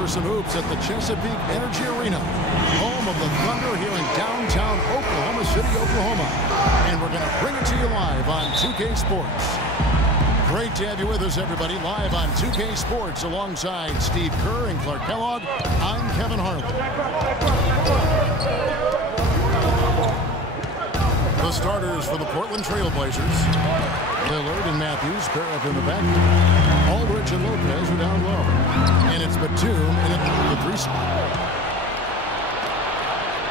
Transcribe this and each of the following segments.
for some hoops at the Chesapeake Energy Arena, home of the Thunder here in downtown Oklahoma City, Oklahoma. And we're going to bring it to you live on 2K Sports. Great to have you with us, everybody, live on 2K Sports alongside Steve Kerr and Clark Kellogg. I'm Kevin Harlan. The starters for the Portland Trail Blazers. Lillard and Matthews pair up in the back. Aldridge and Lopez are down low. And it's Batum in at the 3 spot.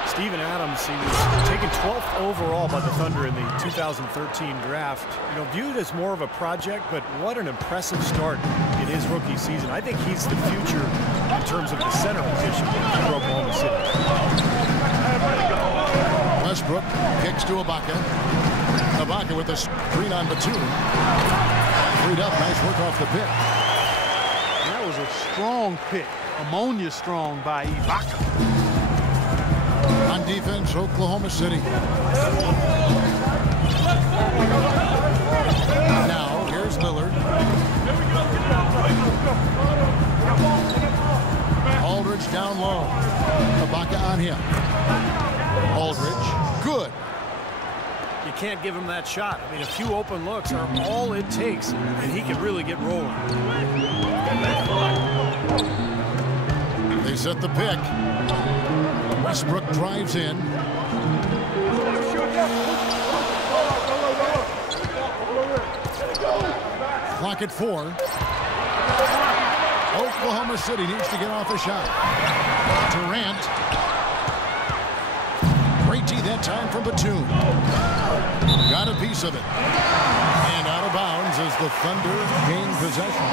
Steven Adams, he was taken 12th overall by the Thunder in the 2013 draft. You know, viewed as more of a project, but what an impressive start in his rookie season. I think he's the future in terms of the center position for Oklahoma City. Westbrook kicks to Ibaka. Ibaka with a screen on Batum. Freed up, nice work off the pick. That was a strong pick, ammonia strong by Ibaka. On defense, Oklahoma City. Now, here's Lillard. Aldridge down low. Ibaka on him. Aldridge, good. You can't give him that shot. I mean, a few open looks are all it takes, and he can really get rolling. They set the pick. Westbrook drives in. Clock at 4. Oklahoma City needs to get off a shot. Durant. Great D that time from Batum. Got a piece of it. And out of bounds as the Thunder gain possession.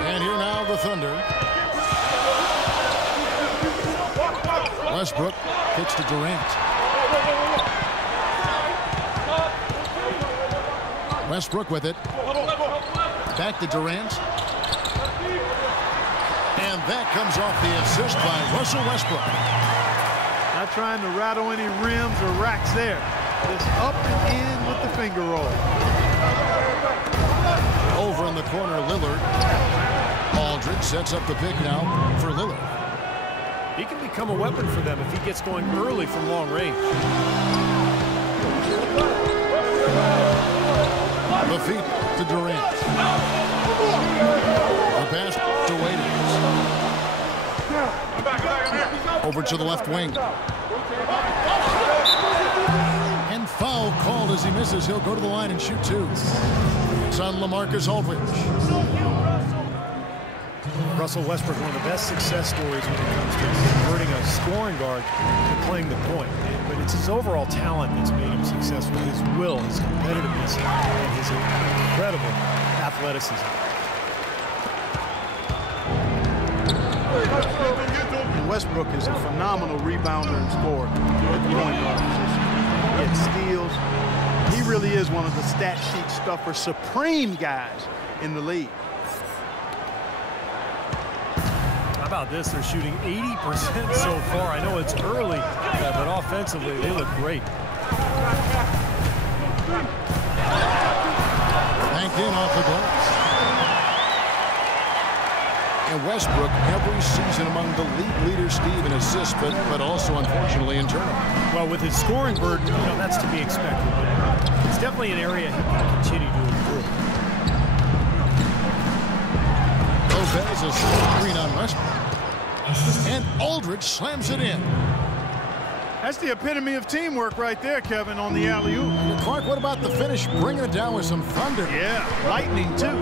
And here now the Thunder. Westbrook kicks to Durant. Westbrook with it. Back to Durant. And that comes off the assist by Russell Westbrook. Not trying to rattle any rims or racks there. Just up and in with the finger roll. Over in the corner, Lillard. Aldridge sets up the pick now for Lillard. He can become a weapon for them if he gets going early from long range. The feet to Durant. The pass to Waiters. Over to the left wing. And foul called as he misses. He'll go to the line and shoot 2. It's on LaMarcus Aldridge. Russell Westbrook, one of the best success stories when it comes to converting a scoring guard and playing the point. But it's his overall talent that's made him successful. His will, his competitiveness, and his incredible athleticism. And Westbrook is a phenomenal rebounder and scorer at the point guard position. He gets steals. He really is one of the stat sheet stuffer supreme guys in the league. How about this? They're shooting 80% so far. I know it's early, but offensively, they look great. Banked in off the glass. And Westbrook every season among the league leaders, Steve, in assists, but also, unfortunately, in turnovers. Well, with his scoring burden, you know, that's to be expected. But it's definitely an area he can continue to improve. Lopez a screen on Westbrook. And Aldridge slams it in. That's the epitome of teamwork right there, Kevin, on the alley-oop. Clark, what about the finish? Bringing it down with some thunder. Yeah, lightning, too.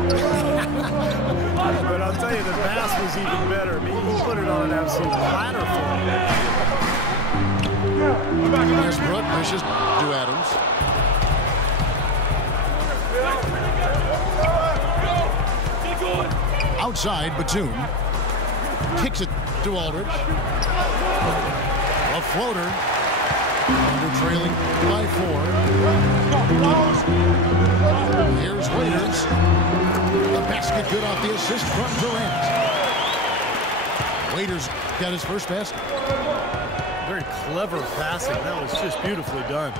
But I'll tell you, the pass was even better. I mean, he put it on an absolute platter for him. Westbrook pushes to Adams. Outside, Batum kicks it to Aldridge. A floater. Under trailing by 4. Here's Waiters. The basket good off the assist from Durant. Waiters got his first basket. Very clever passing. That was just beautifully done.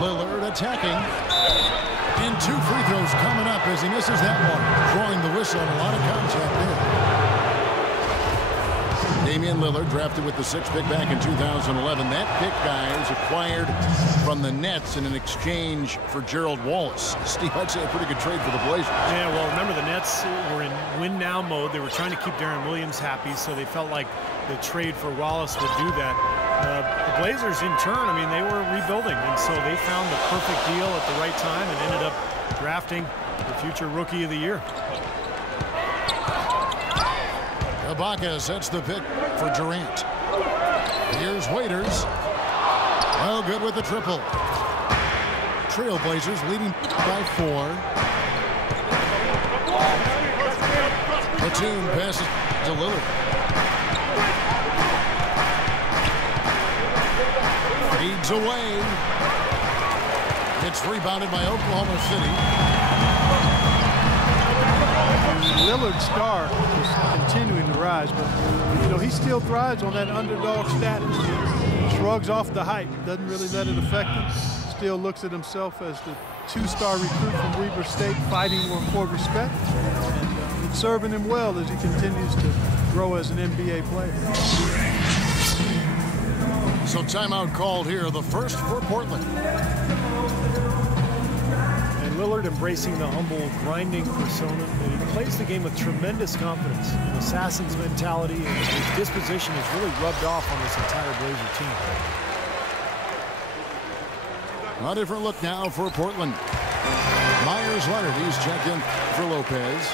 Lillard attacking. And 2 free throws coming up as he misses that one. Drawing the whistle and a lot of contact there. Damian Lillard, drafted with the 6th pick back in 2011. That pick, guys, acquired from the Nets in an exchange for Gerald Wallace. Steve, I'd say a pretty good trade for the Blazers. Yeah, well, remember the Nets were in win-now mode. They were trying to keep Darren Williams happy, so they felt like the trade for Wallace would do that. The Blazers, in turn, I mean, they were rebuilding, and so they found the perfect deal at the right time and ended up drafting the future Rookie of the Year. Ibaka sets the pick for Durant. Here's Waiters. Well, good with the triple. Trailblazers leading by 4. Batum passes to Lillard. Feeds away. It's rebounded by Oklahoma City. Lillard's star is continuing to rise, but you know he still thrives on that underdog status. He shrugs off the hype, doesn't really let it affect him. Still looks at himself as the 2-star recruit from Weber State, fighting for respect, and it's serving him well as he continues to grow as an NBA player. So timeout called here, the first for Portland. Lillard embracing the humble, grinding persona, and he plays the game with tremendous confidence. An assassin's mentality and his disposition has really rubbed off on this entire Blazer team. A different look now for Portland. Myers Leonard, he's checked in for Lopez.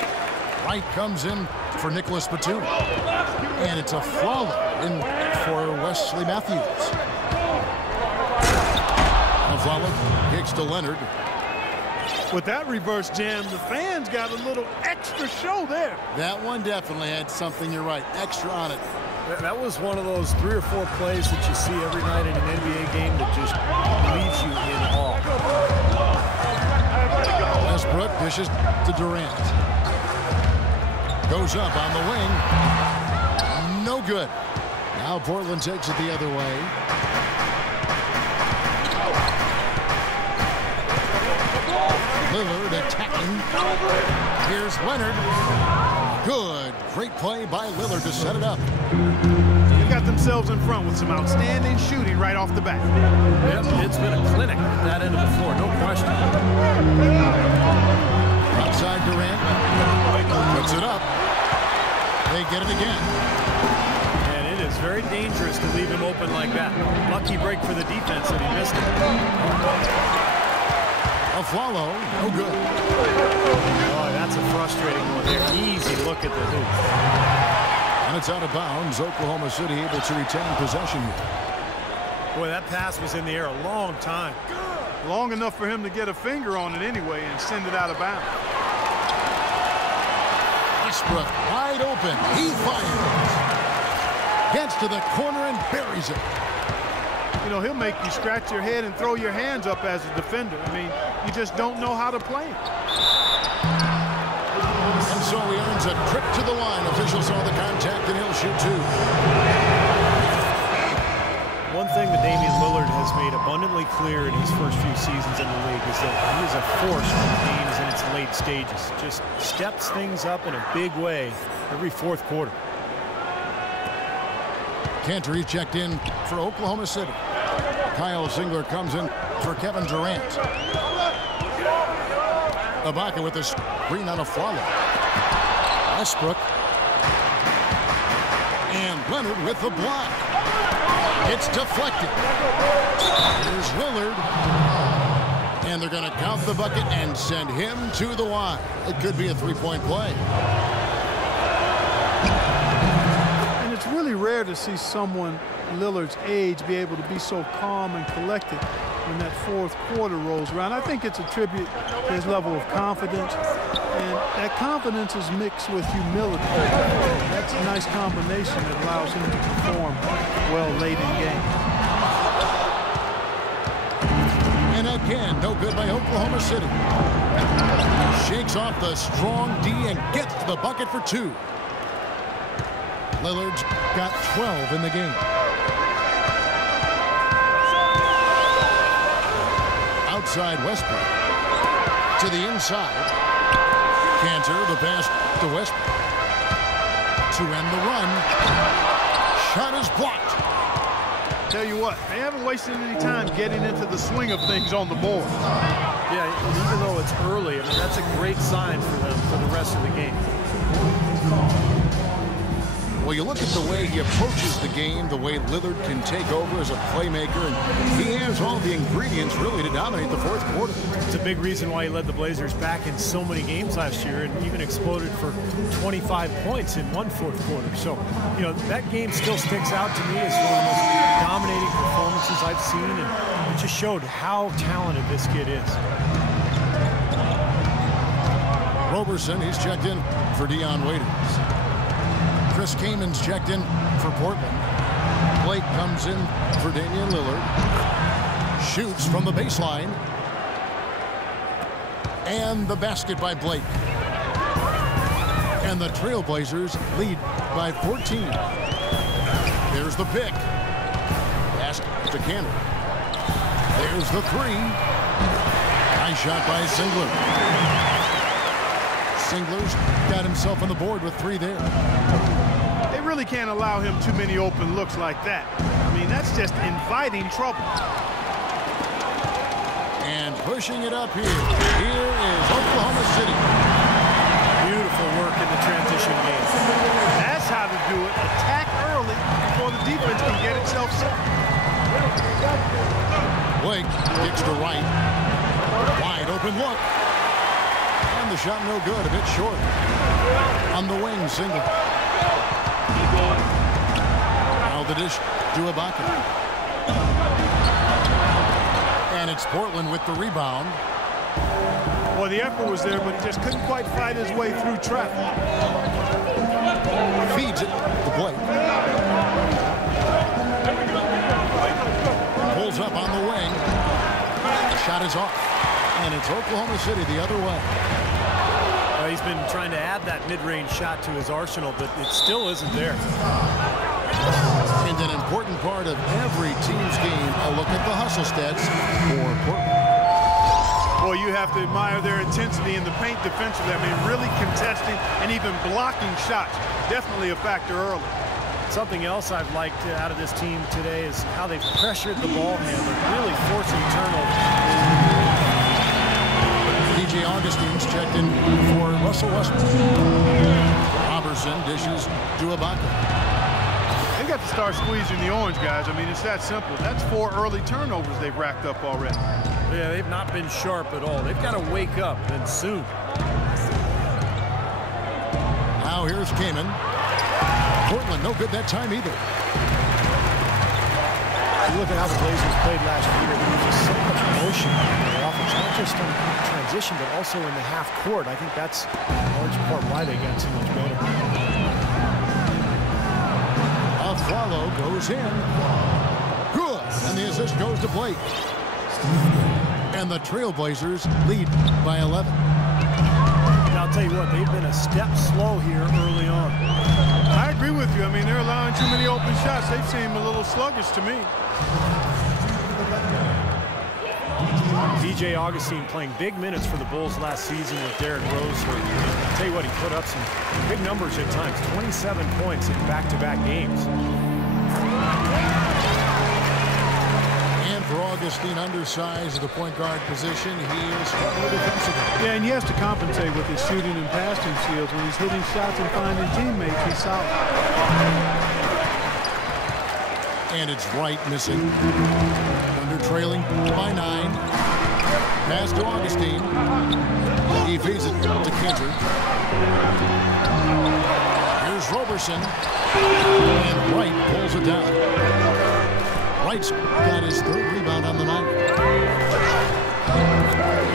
Wright comes in for Nicholas Batum. And it's a flawless in for Wesley Matthews. Flawless kicks to Leonard. With that reverse jam, the fans got a little extra show there. That one definitely had something, you're right, extra on it. That was one of those 3 or 4 plays that you see every night in an NBA game that just leaves you in awe. Westbrook dishes to Durant. Goes up on the wing. No good. Now Portland takes it the other way. Lillard attacking. Here's Leonard. Good. Great play by Lillard to set it up. They got themselves in front with some outstanding shooting right off the bat. Yep, it's been a clinic at that end of the floor, no question. Outside Durant. Puts it up. They get it again. And it is very dangerous to leave him open like that. Lucky break for the defense that he missed it. Afflalo, no good. Oh, that's a frustrating one there. Easy look at the hoop. And it's out of bounds. Oklahoma City able to retain possession here. Boy, that pass was in the air a long time. Long enough for him to get a finger on it anyway and send it out of bounds. Westbrook wide open. He fires. Gets to the corner and buries it. You know, he'll make you scratch your head and throw your hands up as a defender. I mean, you just don't know how to play him. And so he earns a trip to the line. Officials saw the contact and he'll shoot 2. One thing that Damian Lillard has made abundantly clear in his first few seasons in the league is that he is a force when the game is in its late stages. Just steps things up in a big way every 4th quarter. Cantor checked in for Oklahoma City. Kyle Singler comes in for Kevin Durant. Ibaka with the screen on a follow. Westbrook. And Leonard with the block. It's deflected. Here's Lillard. And they're going to count the bucket and send him to the line. It could be a 3-point play. And it's really rare to see someone Lillard's age be able to be so calm and collected when that 4th quarter rolls around. I think it's a tribute to his level of confidence, and that confidence is mixed with humility. That's a nice combination that allows him to perform well late in game. And again, no good by Oklahoma City. Shakes off the strong D and gets to the bucket for 2. Lillard's got 12 in the game. Outside Westbrook. To the inside. Cantor, the pass to Westbrook. To end the run. Shot is blocked. Tell you what, they haven't wasted any time getting into the swing of things on the board. Yeah, even though it's early, I mean, that's a great sign for them for the rest of the game. Well, you look at the way he approaches the game, the way Lillard can take over as a playmaker, and he has all the ingredients really to dominate the fourth quarter. It's a big reason why he led the Blazers back in so many games last year and even exploded for 25 points in one fourth quarter. So, you know, that game still sticks out to me as one of the most dominating performances I've seen, and it just showed how talented this kid is. Roberson, he's checked in for Dion Waiters. Chris Kamen's checked in for Portland. Blake comes in for Damian Lillard. Shoots from the baseline. And the basket by Blake. And the Trailblazers lead by 14. There's the pick. Pass to Cantor. There's the three. Nice shot by Singler. Singler's got himself on the board with 3 there. They really can't allow him too many open looks like that. I mean, that's just inviting trouble. And pushing it up here. Here is Oklahoma City. Beautiful work in the transition game. That's how to do it. Attack early before the defense can get itself set. Blake kicks to right. Wide open look. And the shot no good, a bit short. On the wing, single. Now the dish to Ibaka. And it's Portland with the rebound. Well, the effort was there, but he just couldn't quite fight his way through traffic. Feeds it to Blake. Pulls up on the wing. Shot is off. And it's Oklahoma City the other way. He's been trying to add that mid-range shot to his arsenal, but it still isn't there. And an important part of every team's game, a look at the hustle stats for Portland. Boy, you have to admire their intensity in the paint defensively. I mean, really contesting and even blocking shots. Definitely a factor early. Something else I've liked out of this team today is how they've pressured the ball handler, really forcing turnovers. DJ Augustine's checked in for Russell Westbrook. Robertson dishes to Ibaka. They got to start squeezing the orange, guys. I mean, it's that simple. That's 4 early turnovers they've racked up already. Yeah, they've not been sharp at all. They've got to wake up, and soon. Now here's Kaman. Portland no good that time either. You look at how the Blazers played last year. There was just so much motion in their offense, not just on transition, but also in the half court. I think that's in large part why they got so much better. Follow goes in. Good. And the assist goes to Blake. And the Trailblazers lead by 11. Now, I'll tell you what, they've been a step slow here early on. I agree with you. I mean, they're allowing too many open shots. They seem a little sluggish to me. DJ Augustine playing big minutes for the Bulls last season with Derrick Rose. I'll tell you what, he put up some big numbers at times, 27 points in back-to-back games. And for Augustine, undersized at the point guard position, he is struggling defensively. Yeah, and he has to compensate with his shooting and passing skills. When he's hitting shots and finding teammates, he's solid. And it's Wright missing. Under trailing by 9. Pass to Augustine. He feeds it to Cantor. Here's Roberson. And Wright pulls it down. Wright's got his 3rd rebound on the night.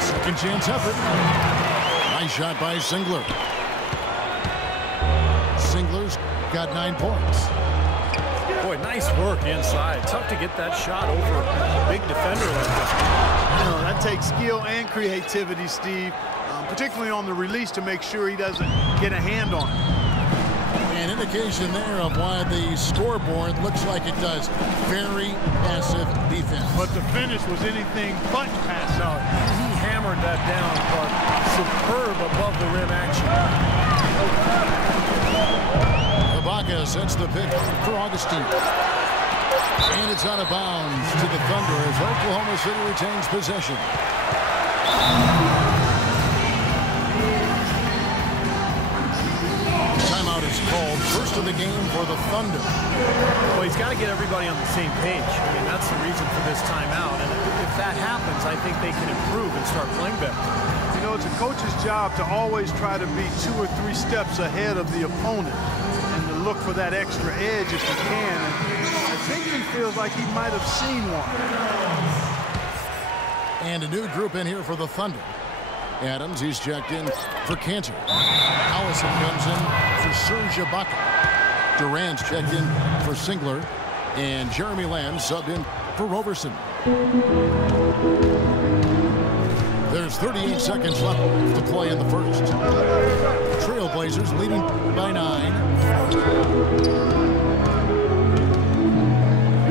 Second chance effort. Nice shot by Singler. Singler's got 9 points. Boy, nice work inside. Tough to get that shot over a big defender like this. You know, that takes skill and creativity, Steve, particularly on the release to make sure he doesn't get a hand on it. An indication there of why the scoreboard looks like it does. Very passive defense. But the finish was anything but passive. No, he hammered that down, but superb above the rim action. Ibaka sets the pick for Augustine. And it's out of bounds to the Thunder as Oklahoma City retains possession. Timeout is called. First of the game for the Thunder. Well, he's got to get everybody on the same page. I mean, that's the reason for this timeout. And if that happens, I think they can improve and start playing better. You know, it's a coach's job to always try to be 2 or 3 steps ahead of the opponent and to look for that extra edge if you can. And I think he feels like he might have seen one. And a new group in here for the Thunder. Adams, he's checked in for Cantor. Allison comes in for Serge Ibaka. Durant's checked in for Singler. And Jeremy Lamb subbed in for Roberson. There's 38 seconds left to play in the first. Trailblazers leading by 9.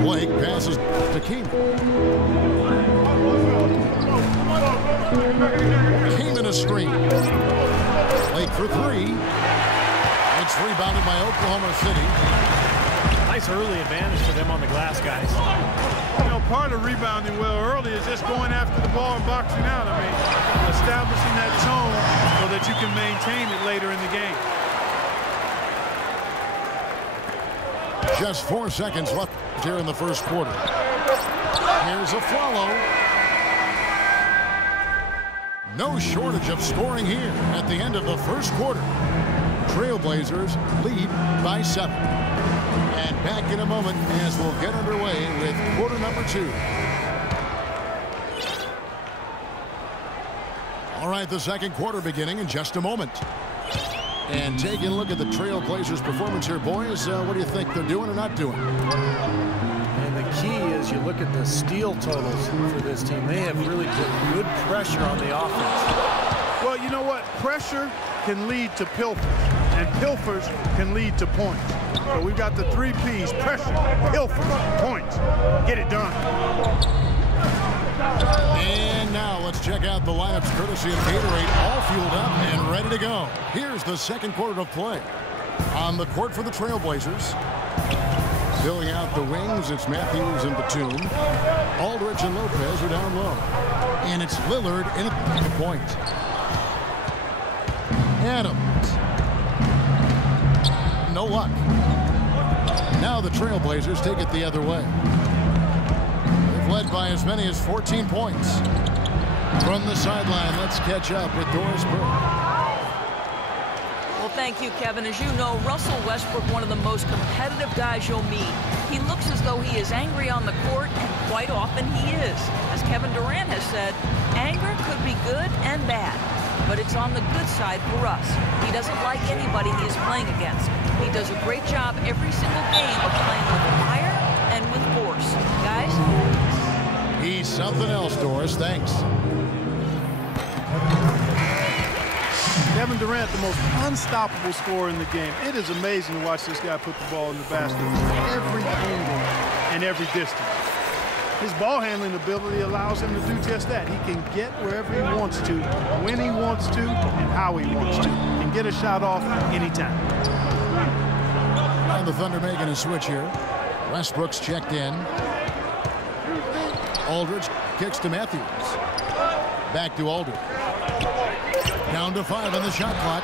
Blake passes to King. Kamen a screen. Blake for 3. It's rebounded by Oklahoma City. Nice early advantage for them on the glass, guys. You know, part of rebounding well early is just going after the ball and boxing out. I mean, establishing that tone so that you can maintain it later in the game. Just 4 seconds left here in the first quarter. Here's a follow. No shortage of scoring here at the end of the first quarter. Trailblazers lead by 7. And back in a moment as we'll get underway with quarter number 2. All right, the second quarter beginning in just a moment. And taking a look at the Trailblazers' performance here, boys. What do you think they're doing or not doing? And the key is you look at the steal totals for this team. They have really put good pressure on the offense. Well, you know what? Pressure can lead to pilfers, and pilfers can lead to points. So we've got the 3 Ps: pressure, pilfer, points. Get it done. And now let's check out the lineups courtesy of Gatorade, all fueled up and ready to go. Here's the second quarter of play. On the court for the Trailblazers. Filling out the wings, it's Matthews and Batum. Aldridge and Lopez are down low. And it's Lillard in at the point. Adams. No luck. Now the Trailblazers take it the other way. They've led by as many as 14 points. From the sideline, let's catch up with Doris Burke. Well, thank you, Kevin. As you know, Russell Westbrook, one of the most competitive guys you'll meet. He looks as though he is angry on the court, and quite often he is. As Kevin Durant has said, anger could be good and bad, but it's on the good side for us. He doesn't like anybody he is playing against. He does a great job every single game of playing with fire and with force. Guys? He's something else, Doris. Thanks. Kevin Durant, the most unstoppable scorer in the game. It is amazing to watch this guy put the ball in the basket from every angle and every distance. His ball handling ability allows him to do just that. He can get wherever he wants to, when he wants to, and how he wants to. He can get a shot off anytime. And the Thunder making a switch here. Westbrook's checked in. Aldridge kicks to Matthews. Back to Aldridge. Down to 5 on the shot clock.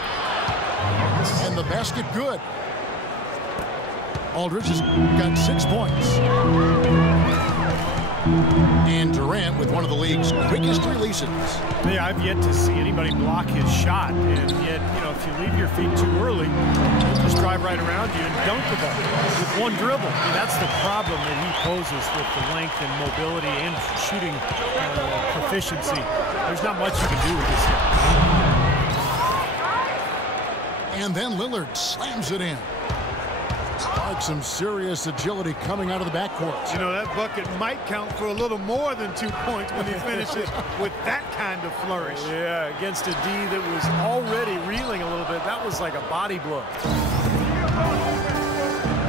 And the basket good. Aldridge has got 6 points. And Durant with one of the league's quickest releases. Yeah, I've yet to see anybody block his shot. And yet, you know, if you leave your feet too early, he'll just drive right around you and dunk the ball with one dribble. I mean, that's the problem that he poses with the length and mobility and shooting proficiency. There's not much you can do with this guy. And then Lillard slams it in. Like some serious agility coming out of the backcourt. You know, that bucket might count for a little more than 2 points when he finishes with that kind of flourish. Yeah, against a D that was already reeling a little bit. That was like a body blow.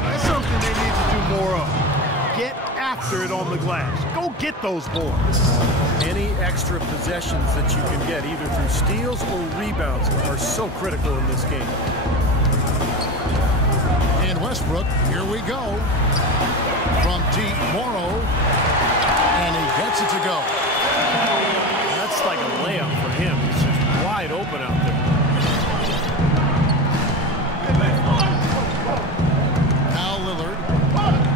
That's something they need to do more of. Get after it on the glass. Go get those boards. Any extra possessions that you can get, either through steals or rebounds, are so critical in this game. And Westbrook, here we go. From deep, Morrow. And he gets it to go. That's like a layup for him. He's just wide open out there. Now Lillard.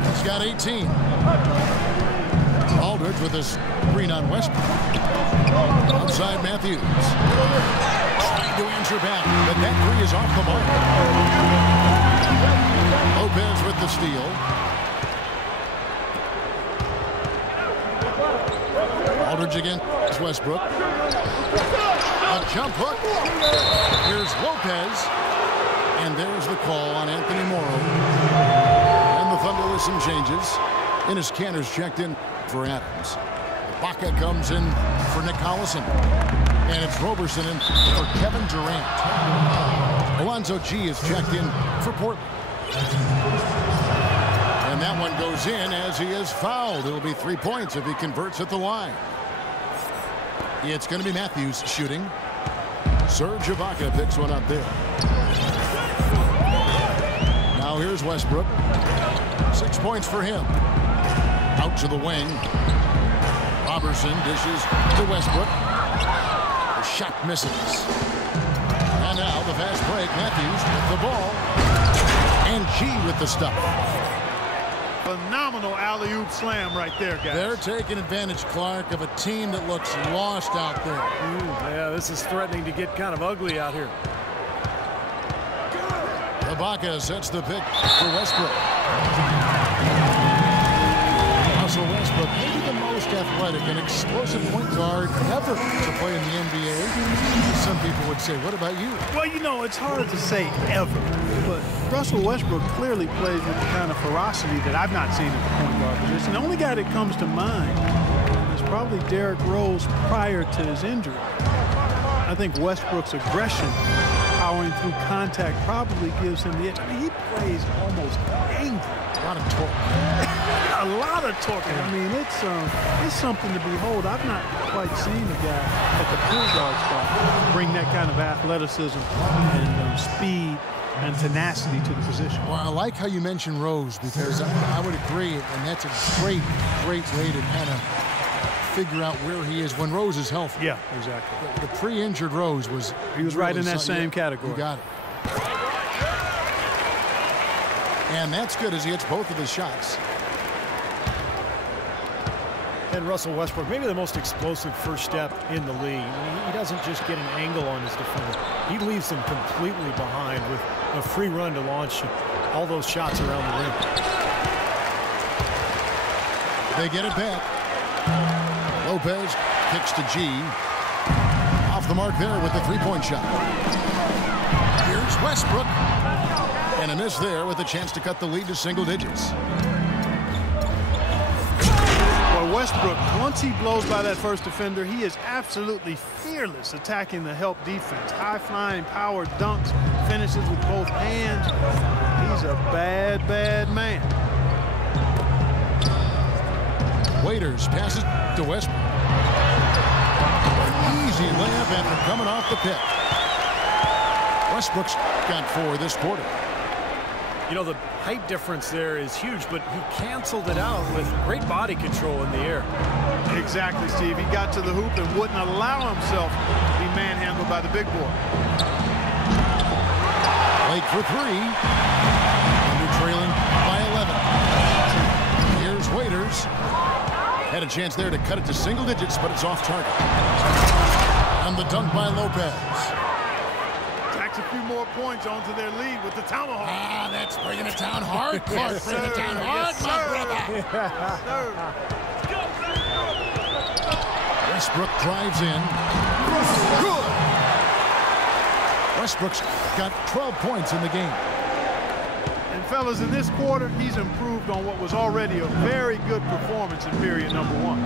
He's got 18. Aldridge with a screen on Westbrook. Outside Matthews. Trying to answer back, but that three is off the mark. Lopez with the steal. Aldridge again. It's Westbrook. A jump hook. Here's Lopez. And there's the call on Anthony Morrow. And the Thunder with some changes. Enes Kanter's checked in for Adams. Ibaka comes in for Nick Collison. And it's Roberson in for Kevin Durant. Alonzo G is checked in for Portland. And that one goes in as he is fouled. It'll be 3 points if he converts at the line. It's going to be Matthews shooting. Serge Ibaka picks one up there. Now here's Westbrook. 6 points for him. Out to the wing. Robertson dishes to Westbrook. The shot misses. And now the fast break. Matthews with the ball. And G with the stuff. Phenomenal alley-oop slam right there, guys. They're taking advantage, Clark, of a team that looks lost out there. Yeah, this is threatening to get kind of ugly out here. Ibaka sets the pick for Westbrook. Russell Westbrook, maybe the most athletic and explosive point guard ever to play in the NBA. Some people would say, what about you? Well, you know, it's hard to say ever, but Russell Westbrook clearly plays with the kind of ferocity that I've not seen at the point guard position. The only guy that comes to mind is probably Derrick Rose prior to his injury. I think Westbrook's aggression, powering through contact, probably gives him the edge. I mean, he plays almost angry. A lot of torque. A lot of torque. I mean, it's something to behold. I've not quite seen a guy at the point guard spot bring that kind of athleticism and speed and tenacity to the position. Well, I like how you mentioned Rose, because I would agree, and that's a great way to kind of figure out where he is when Rose is healthy. Yeah, exactly. The pre-injured Rose was... He was right in that same category. You got it. And that's good as he hits both of his shots. And Russell Westbrook, maybe the most explosive first step in the league. I mean, he doesn't just get an angle on his defender. He leaves them completely behind with a free run to launch all those shots around the rim. They get it back. Lopez kicks to G. Off the mark there with the three-point shot. Here's Westbrook. And a miss there with a chance to cut the lead to single digits. Well, Westbrook, once he blows by that first defender, he is absolutely fearless attacking the help defense. High-flying power dunks, finishes with both hands. He's a bad, bad man. Waiters passes to Westbrook. Easy layup after coming off the pick. Westbrook's got 4 this quarter. You know, the height difference there is huge, but he canceled it out with great body control in the air. Exactly, Steve. He got to the hoop and wouldn't allow himself to be manhandled by the big boy. Lake for 3. Under trailing by 11. Here's Waiters. Had a chance there to cut it to single digits, but it's off target. And the dunk by Lopez. Tacks a few more points onto their lead with the tomahawk. Ah, that's bringing it down hard, Clark. Yes, bringing it down hard, yes, my brother. Westbrook drives in. Good. Westbrook's got 12 points in the game. And fellas, in this quarter, he's improved on what was already a very good performance in period number 1.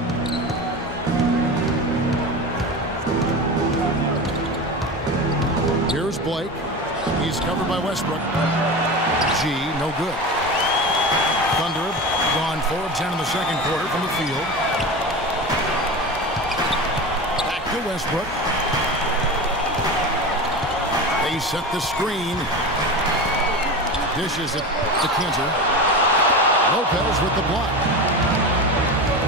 Here's Blake. He's covered by Westbrook. G, no good. Thunder gone 4 of 10 in the second quarter from the field. Back to Westbrook. They set the screen. Dishes it to Kinzer. Lopez with the block.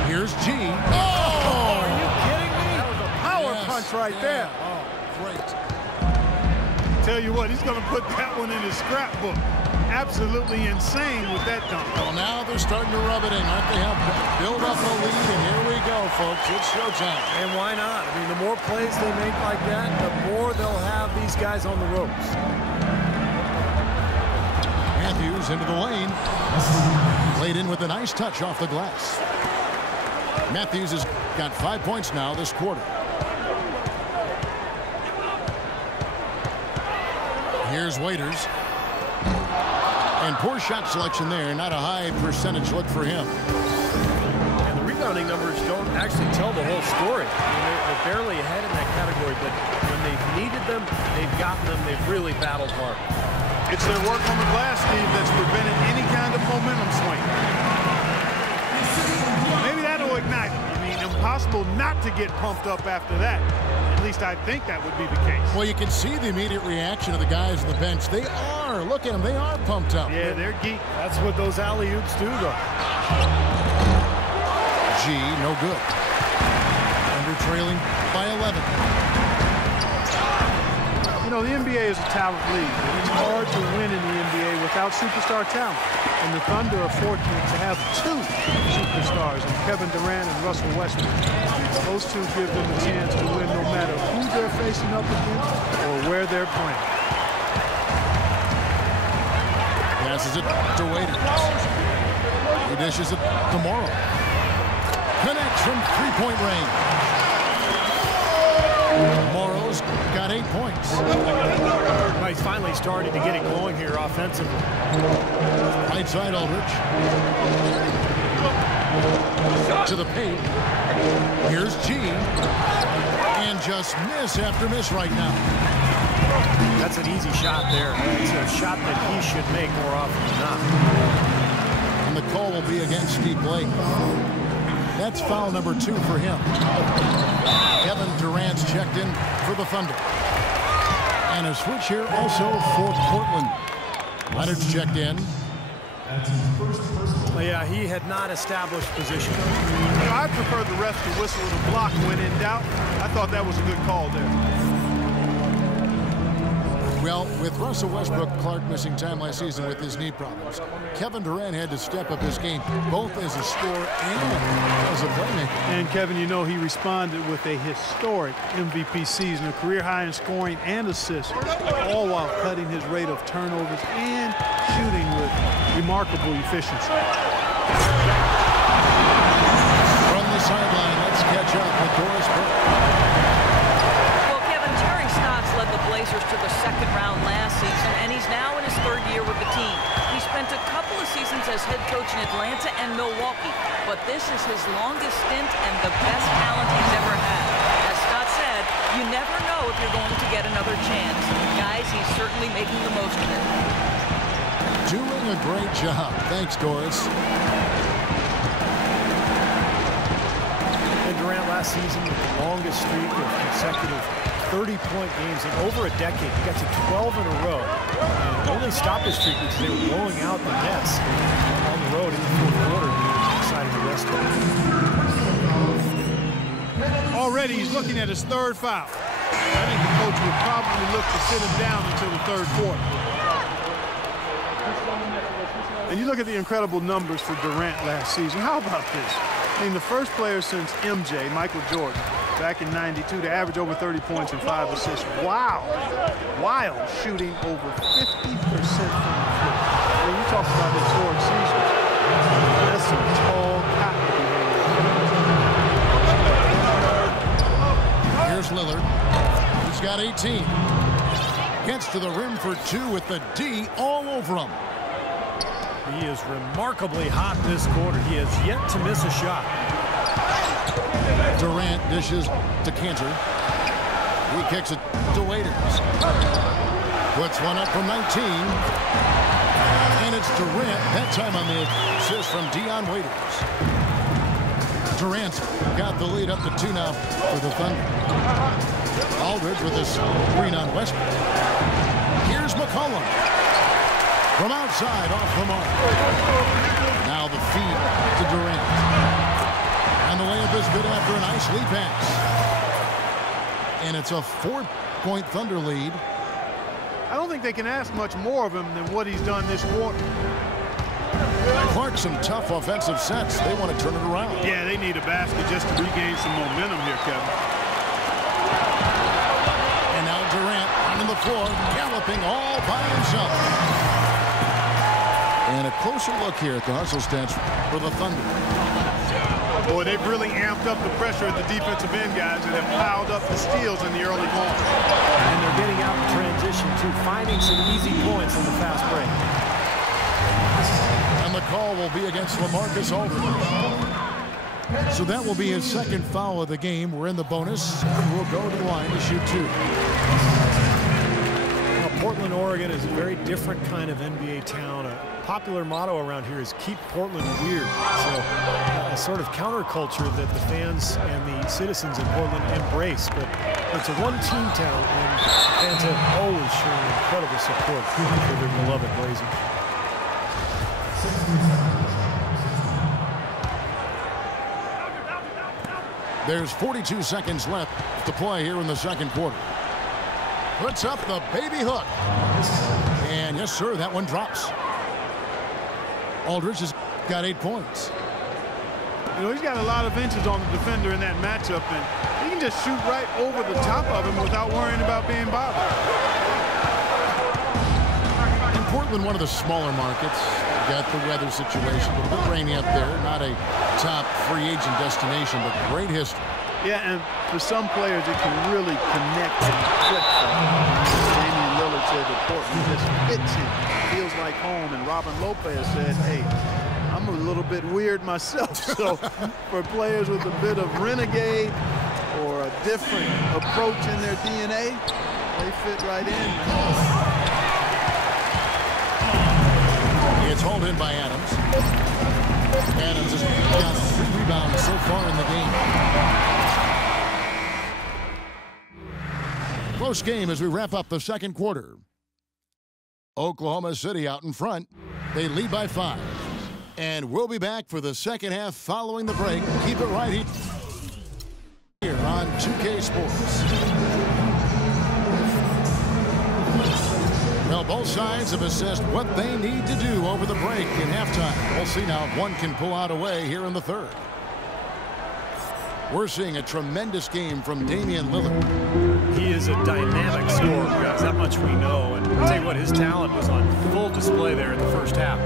Here's G. Oh, are you kidding me? That was a power punch right there. Oh, great. Tell you what, he's going to put that one in his scrapbook. Absolutely insane with that dunk. Well, now they're starting to rub it in. Aren't they? Have build up a lead, and here we go, folks. It's showtime. And why not? I mean, the more plays they make like that, the more they'll have these guys on the ropes. Matthews into the lane. Played in with a nice touch off the glass. Matthews has got 5 points now this quarter. Here's Waiters. And poor shot selection there. Not a high percentage look for him. And the rebounding numbers don't actually tell the whole story. I mean, they're barely ahead in that category, but when they've needed them, they've gotten them. They've really battled hard. It's their work on the glass, Steve, that's prevented any kind of momentum swing. Maybe that'll ignite them. I mean, impossible not to get pumped up after that. At least I think that would be the case. Well, you can see the immediate reaction of the guys on the bench. They are. Look at them. They are pumped up. Yeah, they're geek. That's what those alley-oops do, though. G, no good. Under trailing by 11. You know, the NBA is a talent league. It's hard to win in the NBA without superstar talent. And the Thunder are fortunate to have 2 superstars, in Kevin Durant and Russell Westbrook. Those two give them a chance to win no matter who they're facing up against or where they're playing. Passes it to Waiters. He dishes it to Morrow. Connects from three-point range. Morrow's got 8 points. Well, he's finally starting to get it going here offensively. Right side Aldridge. To the paint. Here's G. And just miss after miss right now. That's an easy shot there. It's a shot that he should make more often than not. And the call will be against Steve Blake. That's foul number 2 for him. Kevin Durant's checked in for the Thunder. And a switch here also for Portland. Leonard's checked in. Well, yeah, he had not established position. You know, I prefer the ref to whistle the block when in doubt. I thought that was a good call there. Well, with Russell Westbrook, Clark missing time last season with his knee problems, Kevin Durant had to step up his game, both as a scorer and as a playmaker. And Kevin, you know, he responded with a historic MVP season, a career high in scoring and assists, all while cutting his rate of turnovers and shooting with remarkable efficiency. From the sideline, let's catch up with Doris Burke. The Blazers to the second round last season, and he's now in his 3rd year with the team. He spent a couple of seasons as head coach in Atlanta and Milwaukee, but this is his longest stint and the best talent he's ever had. As Scott said, you never know if you're going to get another chance. Guys, he's certainly making the most of it. Doing a great job. Thanks, Doris. And Durant last season with the longest streak of consecutive 30-point games in over a decade. He got to 12 in a row. And only stopped his streak because they were blowing out the Nets on the road in the 4th quarter. And he decided to rest it. Already he's looking at his 3rd foul. I think the coach would probably look to sit him down until the 3rd quarter. And you look at the incredible numbers for Durant last season. How about this? I mean, the first player since MJ, Michael Jordan, back in '92 to average over 30 points and 5 assists. Wow. Wild shooting over 50% from the floor. When you talk about historic seasons, that's some tall cotton behavior. Here's Lillard. He's got 18. Gets to the rim for 2 with the D all over him. He is remarkably hot this quarter. He has yet to miss a shot. Durant dishes to Kinzer. He kicks it to Waiters. Puts one up from 19. And it's Durant, that time on the assist from Dion Waiters. Durant's got the lead up to 2 now for the Thunder. Aldridge with a screen on Westbrook. Here's McCollum. From outside, off the mark. Now the feed to Durant. And the layup is good after a nice lead pass. And it's a 4-point Thunder lead. I don't think they can ask much more of him than what he's done this quarter. Clark, some tough offensive sets. They want to turn it around. Yeah, they need a basket just to regain some momentum here, Kevin. And now Durant on the floor, galloping all by himself. And a closer look here at the hustle stats for the Thunder. Boy, they've really amped up the pressure at the defensive end, guys, and have piled up the steals in the early going. And they're getting out in transition, too, finding some easy points in the fast break. And the call will be against LaMarcus Aldridge. So that will be his second foul of the game. We're in the bonus. We'll go to the line to shoot 2. Now, Portland, Oregon is a very different kind of NBA town. A popular motto around here is keep Portland weird. So a sort of counterculture that the fans and the citizens in Portland embrace. But it's a one-team town, and fans have always shown incredible support for their beloved Blazers. There's 42 seconds left to play here in the second quarter. Puts up the baby hook. And yes, sir, that one drops. Aldridge has got 8 points. You know, he's got a lot of inches on the defender in that matchup, and he can just shoot right over the top of him without worrying about being bothered. In Portland, one of the smaller markets. Got the weather situation, a little bit rainy up there. Not a top free agent destination, but great history. Yeah, and for some players, it can really connect and click for them. Damian Lillard said that Portland just fits him. Feels like home. And Robin Lopez said, hey, I'm a little bit weird myself. So for players with a bit of renegade or a different approach in their DNA, they fit right in. It's hauled in by Adams. Adams has got 3 rebounds so far in the game. Close game as we wrap up the second quarter. Oklahoma City out in front. They lead by 5. And we'll be back for the second half following the break. Keep it right here on 2K Sports. Well, both sides have assessed what they need to do over the break in halftime. We'll see now if one can pull out a way here in the third. We're seeing a tremendous game from Damian Lillard. He is a dynamic scorer, guys. That much we know. And I'll tell you what, his talent was on full display there in the first half.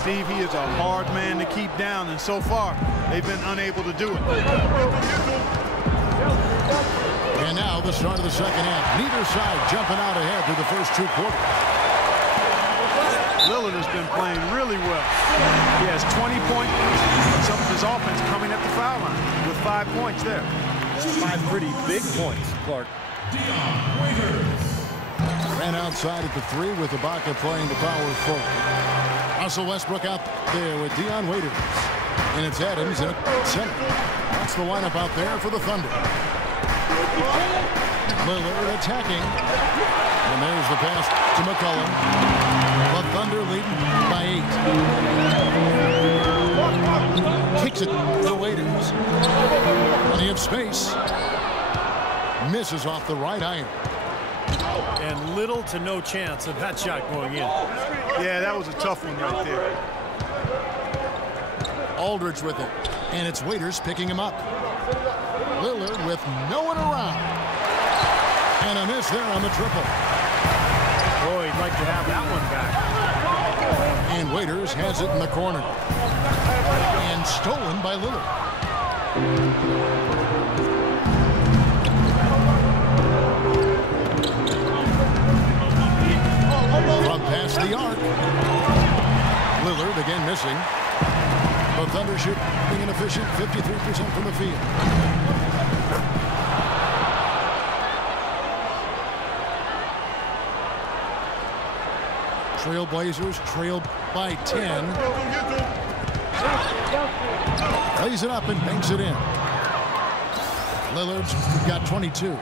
Steve, he is a hard man to keep down, and so far, they've been unable to do it. And now the start of the second half. Neither side jumping out ahead through the first 2 quarters. Lillard has been playing really well. He has 20 points. Some of his offense coming at the foul line with 5 points there. That's 5 pretty big points, Clark. Ran outside at the 3 with Ibaka playing the power forward. Russell Westbrook out there with Dion Waiters. And it's Adams in center. That's the lineup out there for the Thunder. Lillard attacking. And there's the pass to McCollum. The Thunder leading by 8. Kicks it to Waiters. Plenty of space. Misses off the right iron. And little to no chance of that shot going in. Yeah, that was a tough one right there. Aldridge with it. And it's Waiters picking him up. Lillard with no one around. And a miss there on the triple. Boy, he'd like to have that one back. And Waiters has it in the corner. And stolen by Lillard. From past the arc. Lillard again missing. The Thunder shooting an efficient 53% from the field. Trailblazers trail by 10. Lays it up and banks it in. Lillard's got 22.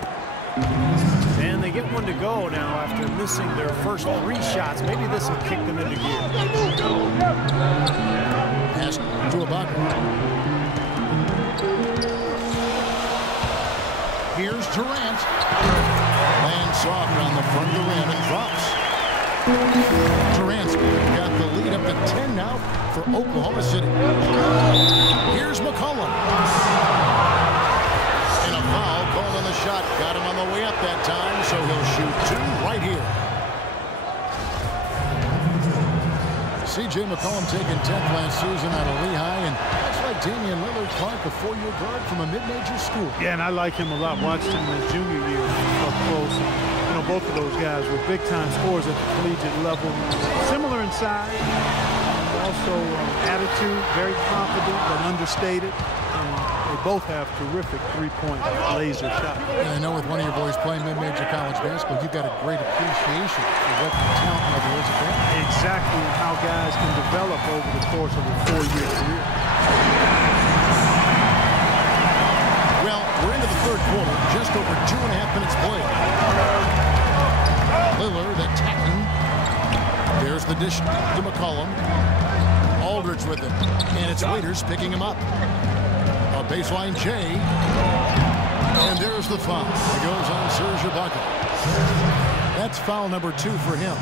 And they get one to go now after missing their first 3 shots. Maybe this will kick them into gear. Pass to Ibaka. Here's Durant. Lands soft on the front of the rim and drops. Durant's got the lead up to 10 now for Oklahoma City. Here's McCollum. And a foul called on the shot. Got him on the way up that time, so he'll shoot 2 right here. C.J. McCollum taking 10th last season out of Lehigh, and that's like Damian Lillard, Clark, a 4-year guard from a mid-major school. Yeah, and I like him a lot. Watched him in his junior year up close. You know, both of those guys were big-time scorers at the collegiate level. Similar in size, also attitude, very confident but understated. And they both have terrific three-point laser shots. And I know with one of your boys playing mid-major college basketball, you've got a great appreciation for what the talent level is at that. Exactly how guys can develop over the course of a 4-year career. Well, we're into the third quarter, just over 2.5 minutes played. Lillard attacking. There's the dish to McCollum. Aldridge with it, and it's Waiters picking him up. A baseline J, and there's the foul. It goes on Serge Ibaka. That's foul number 2 for him.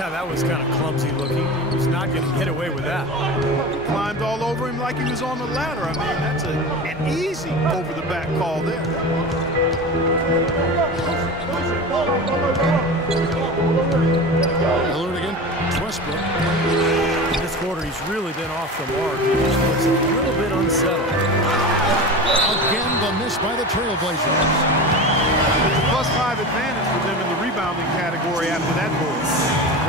Yeah, that was kind of clumsy looking. He was not going to get away with that. Climbed all over him like he was on the ladder. I mean, that's an easy over-the-back call there. Lillard again, Westbrook. In this quarter, he's really been off the mark. He just looks a little bit unsettled. Again, the miss by the Trailblazers. +5 advantage for them in the rebounding category after that board.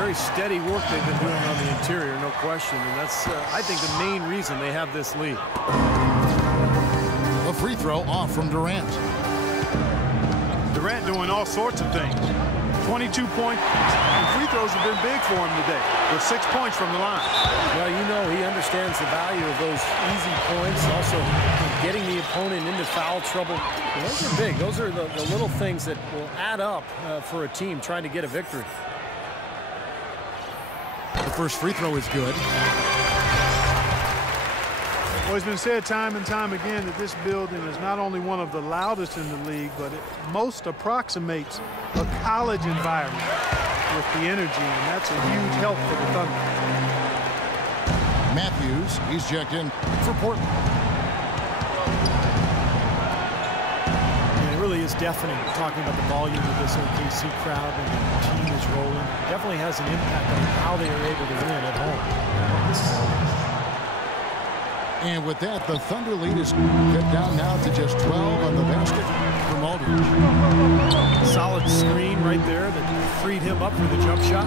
Very steady work they've been doing on the interior, no question. And that's, I think, the main reason they have this lead. A free throw off from Durant. Durant doing all sorts of things. 22 points, and free throws have been big for him today, with 6 points from the line. Well, you know, he understands the value of those easy points, also getting the opponent into foul trouble. Those are big. Those are the little things that will add up for a team trying to get a victory. The first free throw is good. Well, it's been said time and time again that this building is not only one of the loudest in the league, but it most approximates a college environment with the energy, and that's a huge help for the Thunder. Matthews, he's checked in for Portland. And it really is deafening talking about the volume of this OKC crowd and the team is rolling. It definitely has an impact on how they are able to win at home. And with that, the Thunder lead is cut down now to just 12 on the basket from Aldridge. Solid screen right there that freed him up for the jump shot.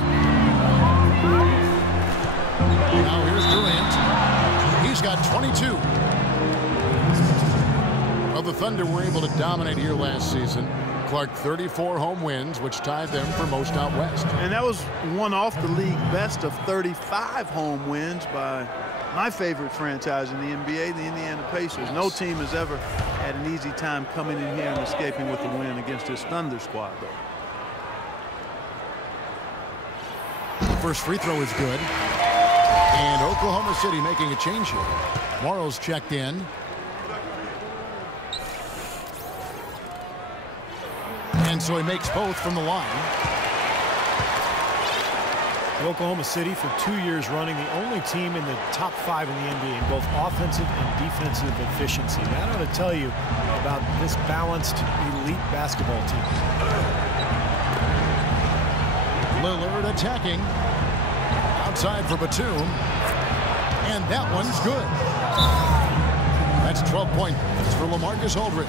Now here's Durant. He's got 22. Well, the Thunder were able to dominate here last season. Clark, 34 home wins, which tied them for most out west. And that was one off the league best of 35 home wins by my favorite franchise in the NBA, the Indiana Pacers. No team has ever had an easy time coming in here and escaping with a win against this Thunder squad, though. The first free throw is good. And Oklahoma City making a change here. Morrow's checked in. And so he makes both from the line. Oklahoma City, for 2 years running, the only team in the top 5 in the NBA in both offensive and defensive efficiency. That ought to tell you about this balanced, elite basketball team. Lillard attacking. Outside for Batum. And that one's good. That's 12 points for LaMarcus Aldridge.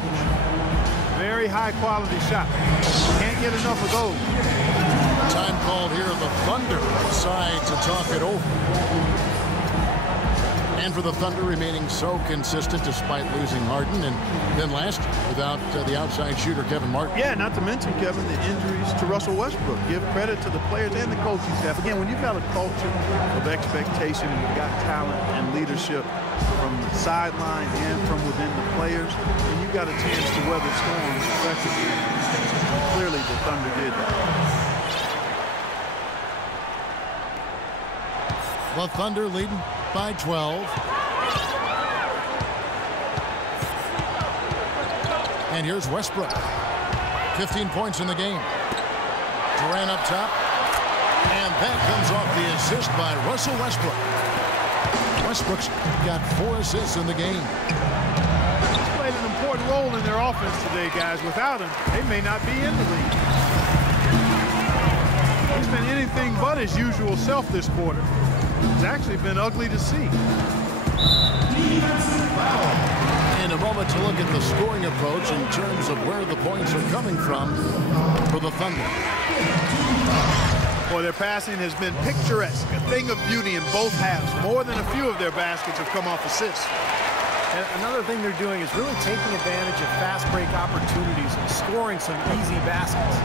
Very high-quality shot. Can't get enough of those. Time called here. The Thunder decide to talk it over. And for the Thunder, remaining so consistent despite losing Harden, and then last without the outside shooter Kevin Martin. Yeah, not to mention, Kevin, the injuries to Russell Westbrook. Give credit to the players and the coaching staff. Again, when you've got a culture of expectation and you've got talent and leadership from the sideline and from within the players, and you've got a chance to weather storms effectively. Clearly, the Thunder did that. The Thunder leading by 12. And here's Westbrook. 15 points in the game. Durant up top. And that comes off the assist by Russell Westbrook. Westbrook's got 4 assists in the game. He's played an important role in their offense today, guys. Without him, they may not be in the league. He's been anything but his usual self this quarter. It's actually been ugly to see. In a moment to look at the scoring approach in terms of where the points are coming from for the Thunder. Boy, their passing has been picturesque, a thing of beauty in both halves. More than a few of their baskets have come off assists. And another thing they're doing is really taking advantage of fast break opportunities and scoring some easy baskets.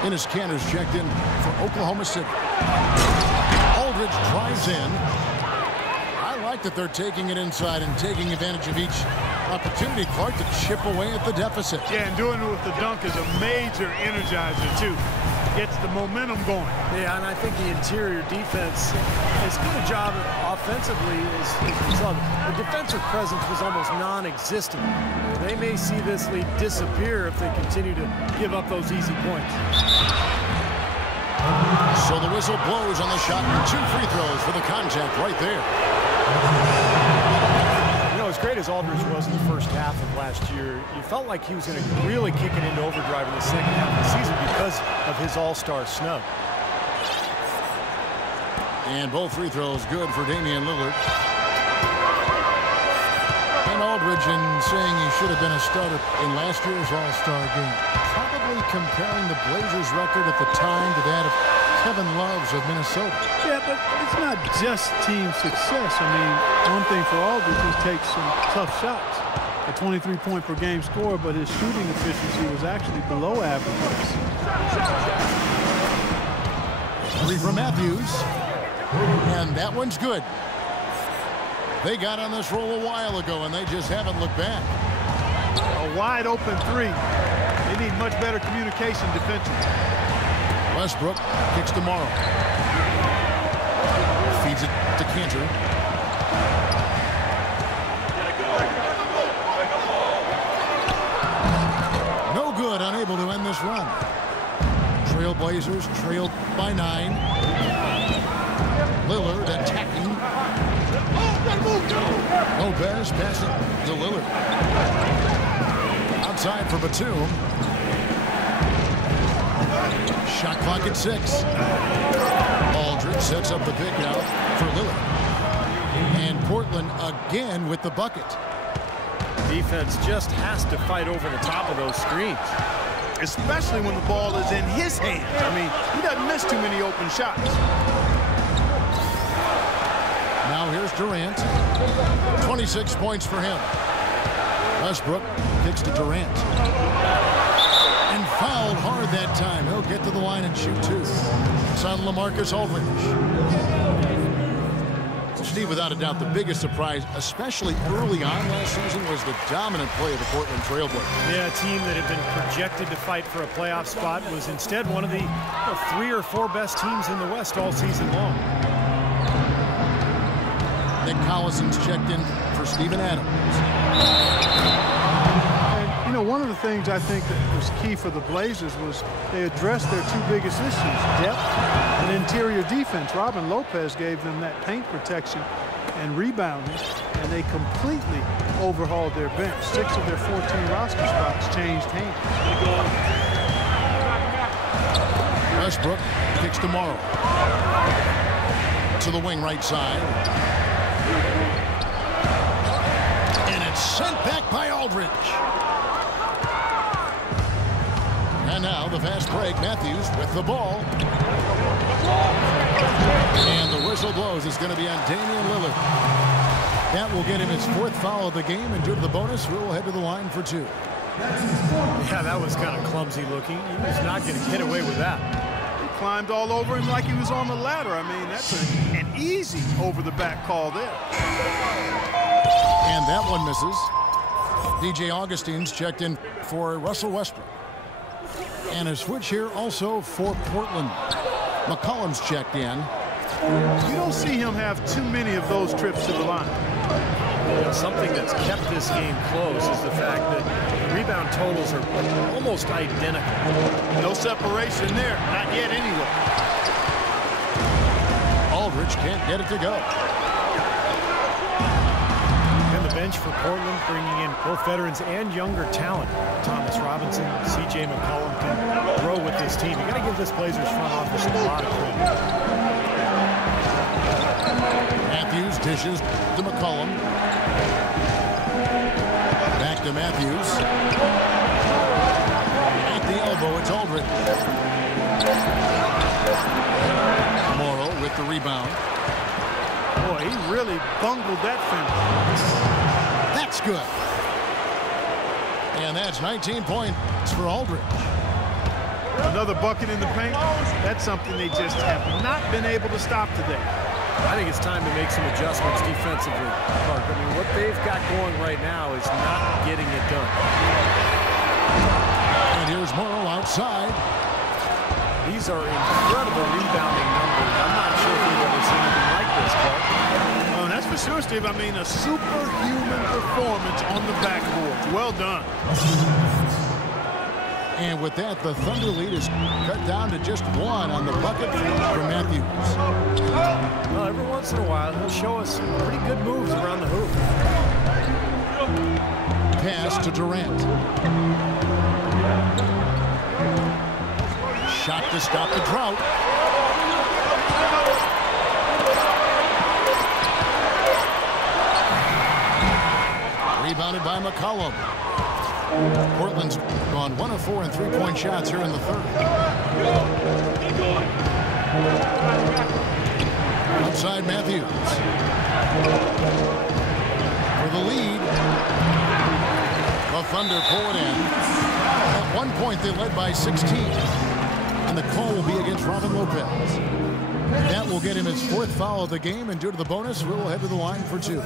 Enes Kanter's checked in for Oklahoma City. Aldridge drives in. I like that they're taking it inside and taking advantage of each opportunity, Clark, to chip away at the deficit. Yeah, and doing it with the dunk is a major energizer, too. Gets the momentum going. Yeah, and I think the interior defense, as good a job offensively as we saw. The defensive presence was almost non-existent. They may see this lead disappear if they continue to give up those easy points. So the whistle blows on the shot, and 2 free throws for the contact right there. You know, as great as Aldridge was in the first half of last year, you felt like he was going to really kick it into overdrive in the second half of the season because of his all-star snub. And both free throws good for Damian Lillard. And Aldridge, in saying he should have been a starter in last year's all-star game, probably comparing the Blazers record at the time to that of Kevin Love's of Minnesota. Yeah, but it's not just team success. I mean, one thing for Aldridge, he takes some tough shots. A 23-point per game score, but his shooting efficiency was actually below average. 3 from Matthews. And that one's good. They got on this roll a while ago, and they just haven't looked back. A wide open 3. They need much better communication defensively. Westbrook kicks to Morrow. Feeds it to Kanter. No good, unable to end this run. Trailblazers trailed by 9. Lillard attacking. Lopez passing to Lillard. Outside for Batum. Shot clock at 6. Aldridge sets up the pick out for Lillard. And Portland again with the bucket. Defense just has to fight over the top of those screens. Especially when the ball is in his hands. I mean, he doesn't miss too many open shots. Now here's Durant. 26 points for him. Westbrook kicks to Durant. And fouled hard that time. He'll get to the line and shoot 2. It's on LaMarcus Aldridge. Steve, without a doubt, the biggest surprise, especially early on last season, was the dominant play of the Portland Trailblazers. Yeah, a team that had been projected to fight for a playoff spot was instead one of the 3 or 4 best teams in the West all season long. Nick Collison's checked in for Steven Adams. And, you know, one of the things I think that was key for the Blazers was they addressed their 2 biggest issues, depth and interior defense. Robin Lopez gave them that paint protection and rebounding, and they completely overhauled their bench. 6 of their 14 roster spots changed hands. Westbrook kicks to Morrow. To the wing right side. And it's sent back by Aldridge. And now the fast break. Matthews with the ball. And the whistle blows. It's going to be on Damian Lillard. That will get him his 4th foul of the game, and due to the bonus, we'll head to the line for 2. Yeah, that was kind of clumsy looking. He was not going to get away with that. He climbed all over him like he was on the ladder. I mean, that's an easy over-the-back call there. And that one misses. DJ Augustine's checked in for Russell Westbrook. And a switch here also for Portland. McCollum's checked in. You don't see him have too many of those trips to the line. You know, something that's kept this game close is the fact that the rebound totals are almost identical. No separation there, not yet anyway. Aldridge can't get it to go. And the bench for Portland bringing in both veterans and younger talent. Thomas Robinson, C.J. McCollum can grow with this team. You got to give this Blazers front office a lot of credit. Matthews dishes to McCollum. Back to Matthews. At the elbow, it's Aldridge. Morrow with the rebound. Boy, he really bungled that finish. That's good. And that's 19 points for Aldridge. Another bucket in the paint. That's something they just have not been able to stop today. I think it's time to make some adjustments defensively, Clark. I mean, what they've got going right now is not getting it done. And here's Morrow outside. These are incredible rebounding numbers. I'm not sure if we've ever seen anything like this, Clark. Oh, that's for sure, Steve. I mean, a superhuman performance on the backboard. Well done. And with that, the Thunder lead is cut down to just 1 on the bucket from Matthews. Well, every once in a while, he'll show us some pretty good moves around the hoop. Pass to Durant. Shot to stop the drought. Rebounded by McCollum. Portland's gone 1 of 4 in 3-point shots here in the 3rd. Outside Matthews. For the lead. The Thunder pull it in. At one point they led by 16. And the call will be against Robin Lopez. That will get him his 4th foul of the game, and due to the bonus, we'll head to the line for 2.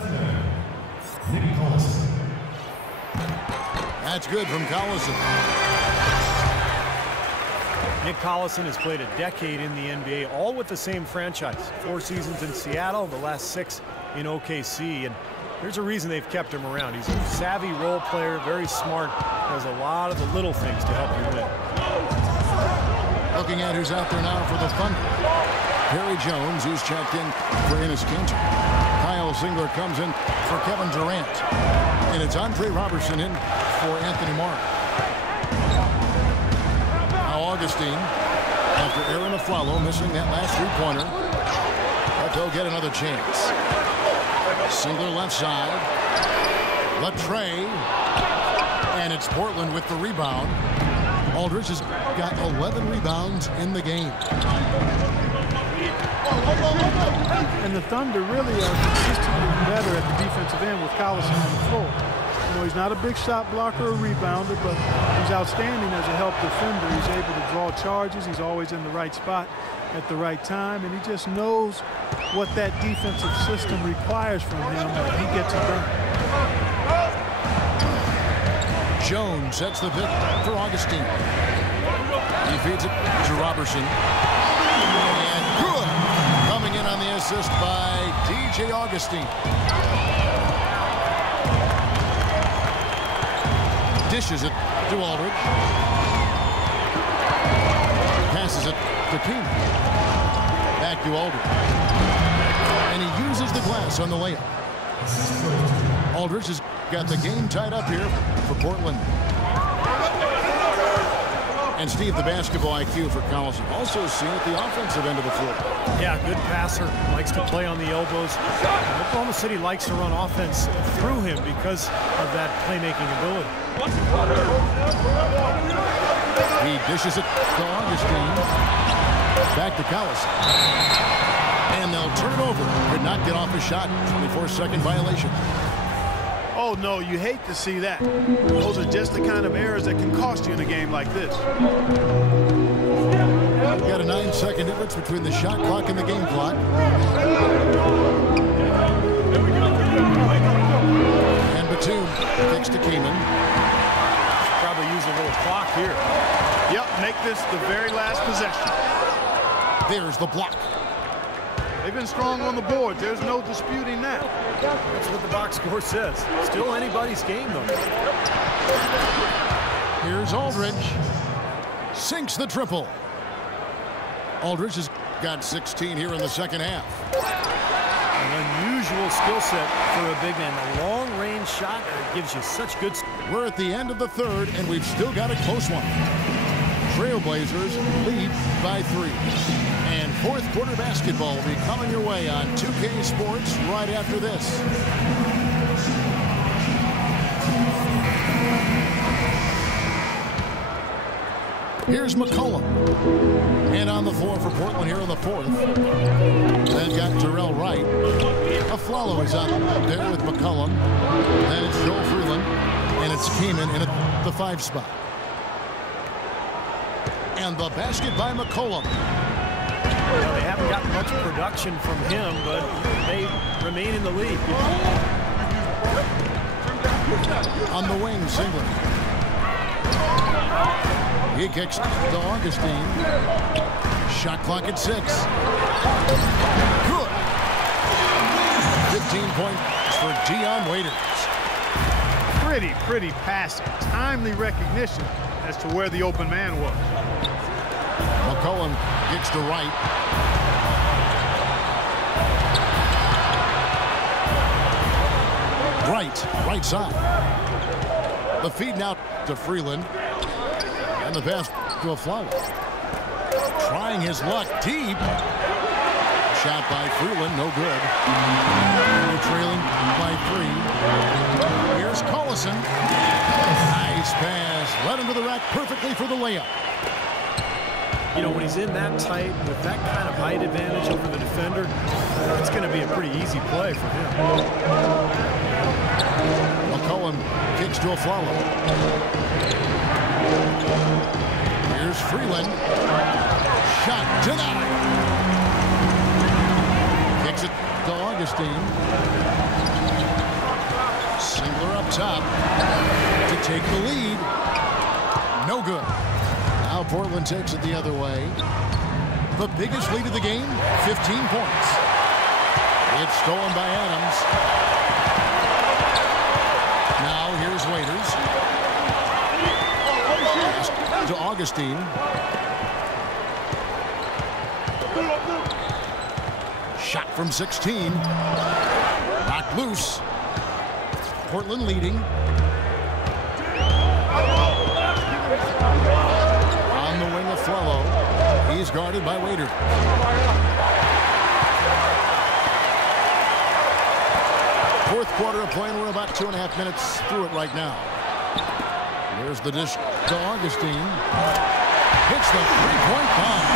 That's good from Collison. Nick Collison has played a decade in the NBA, all with the same franchise. 4 seasons in Seattle, the last 6 in OKC. And there's a reason they've kept him around. He's a savvy role player, very smart, does a lot of the little things to help you win. Looking at who's out there now for the Thunder. Perry Jones, who's checked in for Enes Kanter. Kyle Singler comes in for Kevin Durant. And it's Andre Robertson in for Anthony Mark. Now Augustine, after Aaron Aflalo missing that last 3-pointer, but they'll get another chance. Singler left side. Latre. And it's Portland with the rebound. Aldridge has got 11 rebounds in the game. And the Thunder really are consistently better at the defensive end with Collison on the floor. You know, he's not a big shot blocker or rebounder, but he's outstanding as a help defender. He's able to draw charges. He's always in the right spot at the right time, and he just knows what that defensive system requires from him, and he gets it done. Jones sets the pick for Augustine. He feeds it to Robertson. And good. Coming in on the assist by DJ Augustine. Dishes it to Aldridge. Passes it to Keenan. Back to Aldridge. And he uses the glass on the layup. Aldridge has got the game tied up here for Portland. And Steve, the basketball IQ for Collison also seen at the offensive end of the floor. Yeah, good passer, likes to play on the elbows. Oklahoma City likes to run offense through him because of that playmaking ability. He dishes it to Augustine. Back to Collison. And they'll turn it over. Could not get off a shot. 24-second violation. Oh, no, you hate to see that. Those are just the kind of errors that can cost you in a game like this. We've got a 9-second difference between the shot clock and the game clock. And Batum kicks to Kamen. Probably use a little clock here. Yep, make this the very last possession. There's the block. They've been strong on the board. There's no disputing that. That's what the box score says. Still anybody's game, though. Here's Aldridge. Sinks the triple. Aldridge has got 16 here in the second half. An unusual skill set for a big man. A long-range shot gives you such good... We're at the end of the third, and we've still got a close one. Trailblazers lead by 3. And fourth quarter basketball will be coming your way on 2K Sports right after this. Here's McCollum. And on the floor for Portland here in the fourth. Then got Terrell Wright. Aflalo is out there with McCollum. Then it's Joel Freeland. And it's Kamen in at the 5 spot. And the basket by McCollum. Well, they haven't gotten much production from him, but they remain in the lead. On the wing, Singler. He kicks to Augustine. Shot clock at 6. Good. 15 points for Dion Waiters. Pretty passing. Timely recognition as to where the open man was. McCollum kicks to Wright. Right side. The feed now to Freeland. And the pass to Aflalo. Trying his luck deep. Shot by Freeland, no good. They're trailing by 3. Here's Collison. Nice pass. Led him to the rack perfectly for the layup. You know, when he's in that tight with that kind of height advantage over the defender, it's going to be a pretty easy play for him. McCollum kicks to Aflalo. Here's Freeland. Shot denied. Kicks it to Augustine. Singler up top to take the lead. No good. Now Portland takes it the other way. The biggest lead of the game, 15 points. It's stolen by Adams. Now here's Waiters. Pass to Augustine. Shot from 16. Knocked loose. Portland leading. On the wing of Aflalo. He's guarded by Waiter. Fourth quarter of play, and we're about 2.5 minutes through it right now. There's the dish to Augustine. Hits the three-point bomb.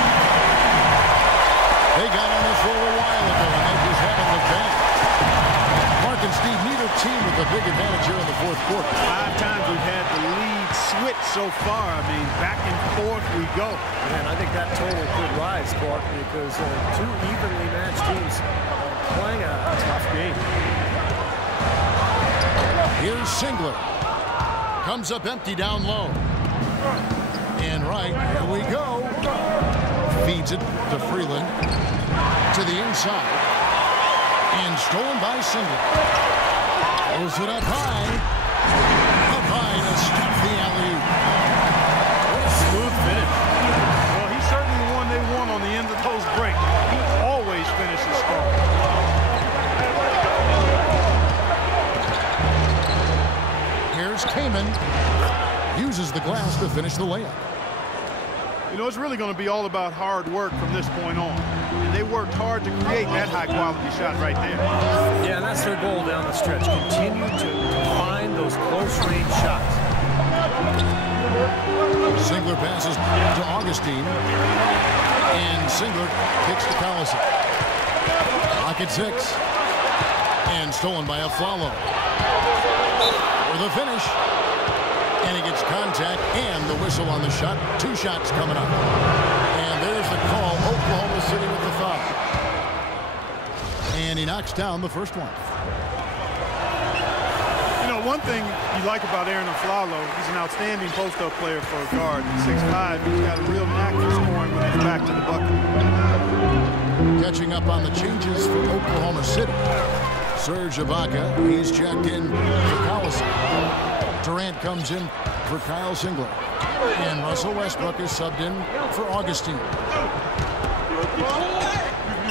They got on this roll a while ago, and they just haven't looked back. Mark and Steve, neither team with a big advantage here in the fourth quarter. 5 times we've had the lead switch so far. I mean, back and forth we go. And I think that total could rise, Clark, because 2 evenly matched teams playing a tough game. Here's Singler. Comes up empty down low. And right, here we go. Feeds it to Freeland. To the inside. And stolen by Singler. Throws it up high. Up high to stop the alley-oop. What a smooth finish. Well, he's certainly the one they want on the end of those breaks. He always finishes strong. Here's Kamen. Uses the glass to finish the layup. You know, it's really going to be all about hard work from this point on. And they worked hard to create that high-quality shot right there. Yeah, and that's their goal down the stretch. Continue to find those close-range shots. Singler passes to Augustine. And Singler kicks to Collison. Clock at 6. And stolen by Aflalo. For the finish. And he gets contact and the whistle on the shot. 2 shots coming up. And there's the call. Oklahoma City with the foul. And he knocks down the first one. You know, one thing you like about Aaron Aflalo, he's an outstanding post-up player for a guard. At 6'5", he's got a real knack for scoring when he's back to the bucket. Catching up on the changes for Oklahoma City. Serge Ibaka, he's checked in for Collison. Durant comes in for Kyle Singler. And Russell Westbrook is subbed in for Augustine.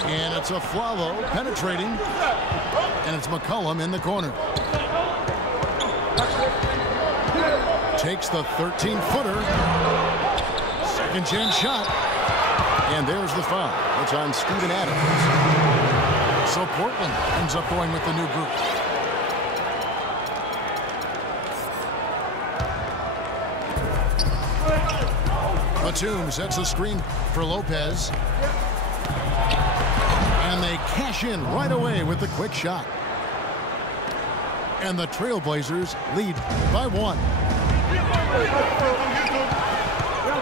And it's Aflalo penetrating. And it's McCollum in the corner. Takes the 13-footer. Second chance shot. And there's the foul. It's on Steven Adams. So Portland ends up going with the new group. Batum sets a screen for Lopez. And they cash in right away with the quick shot. And the Trailblazers lead by 1.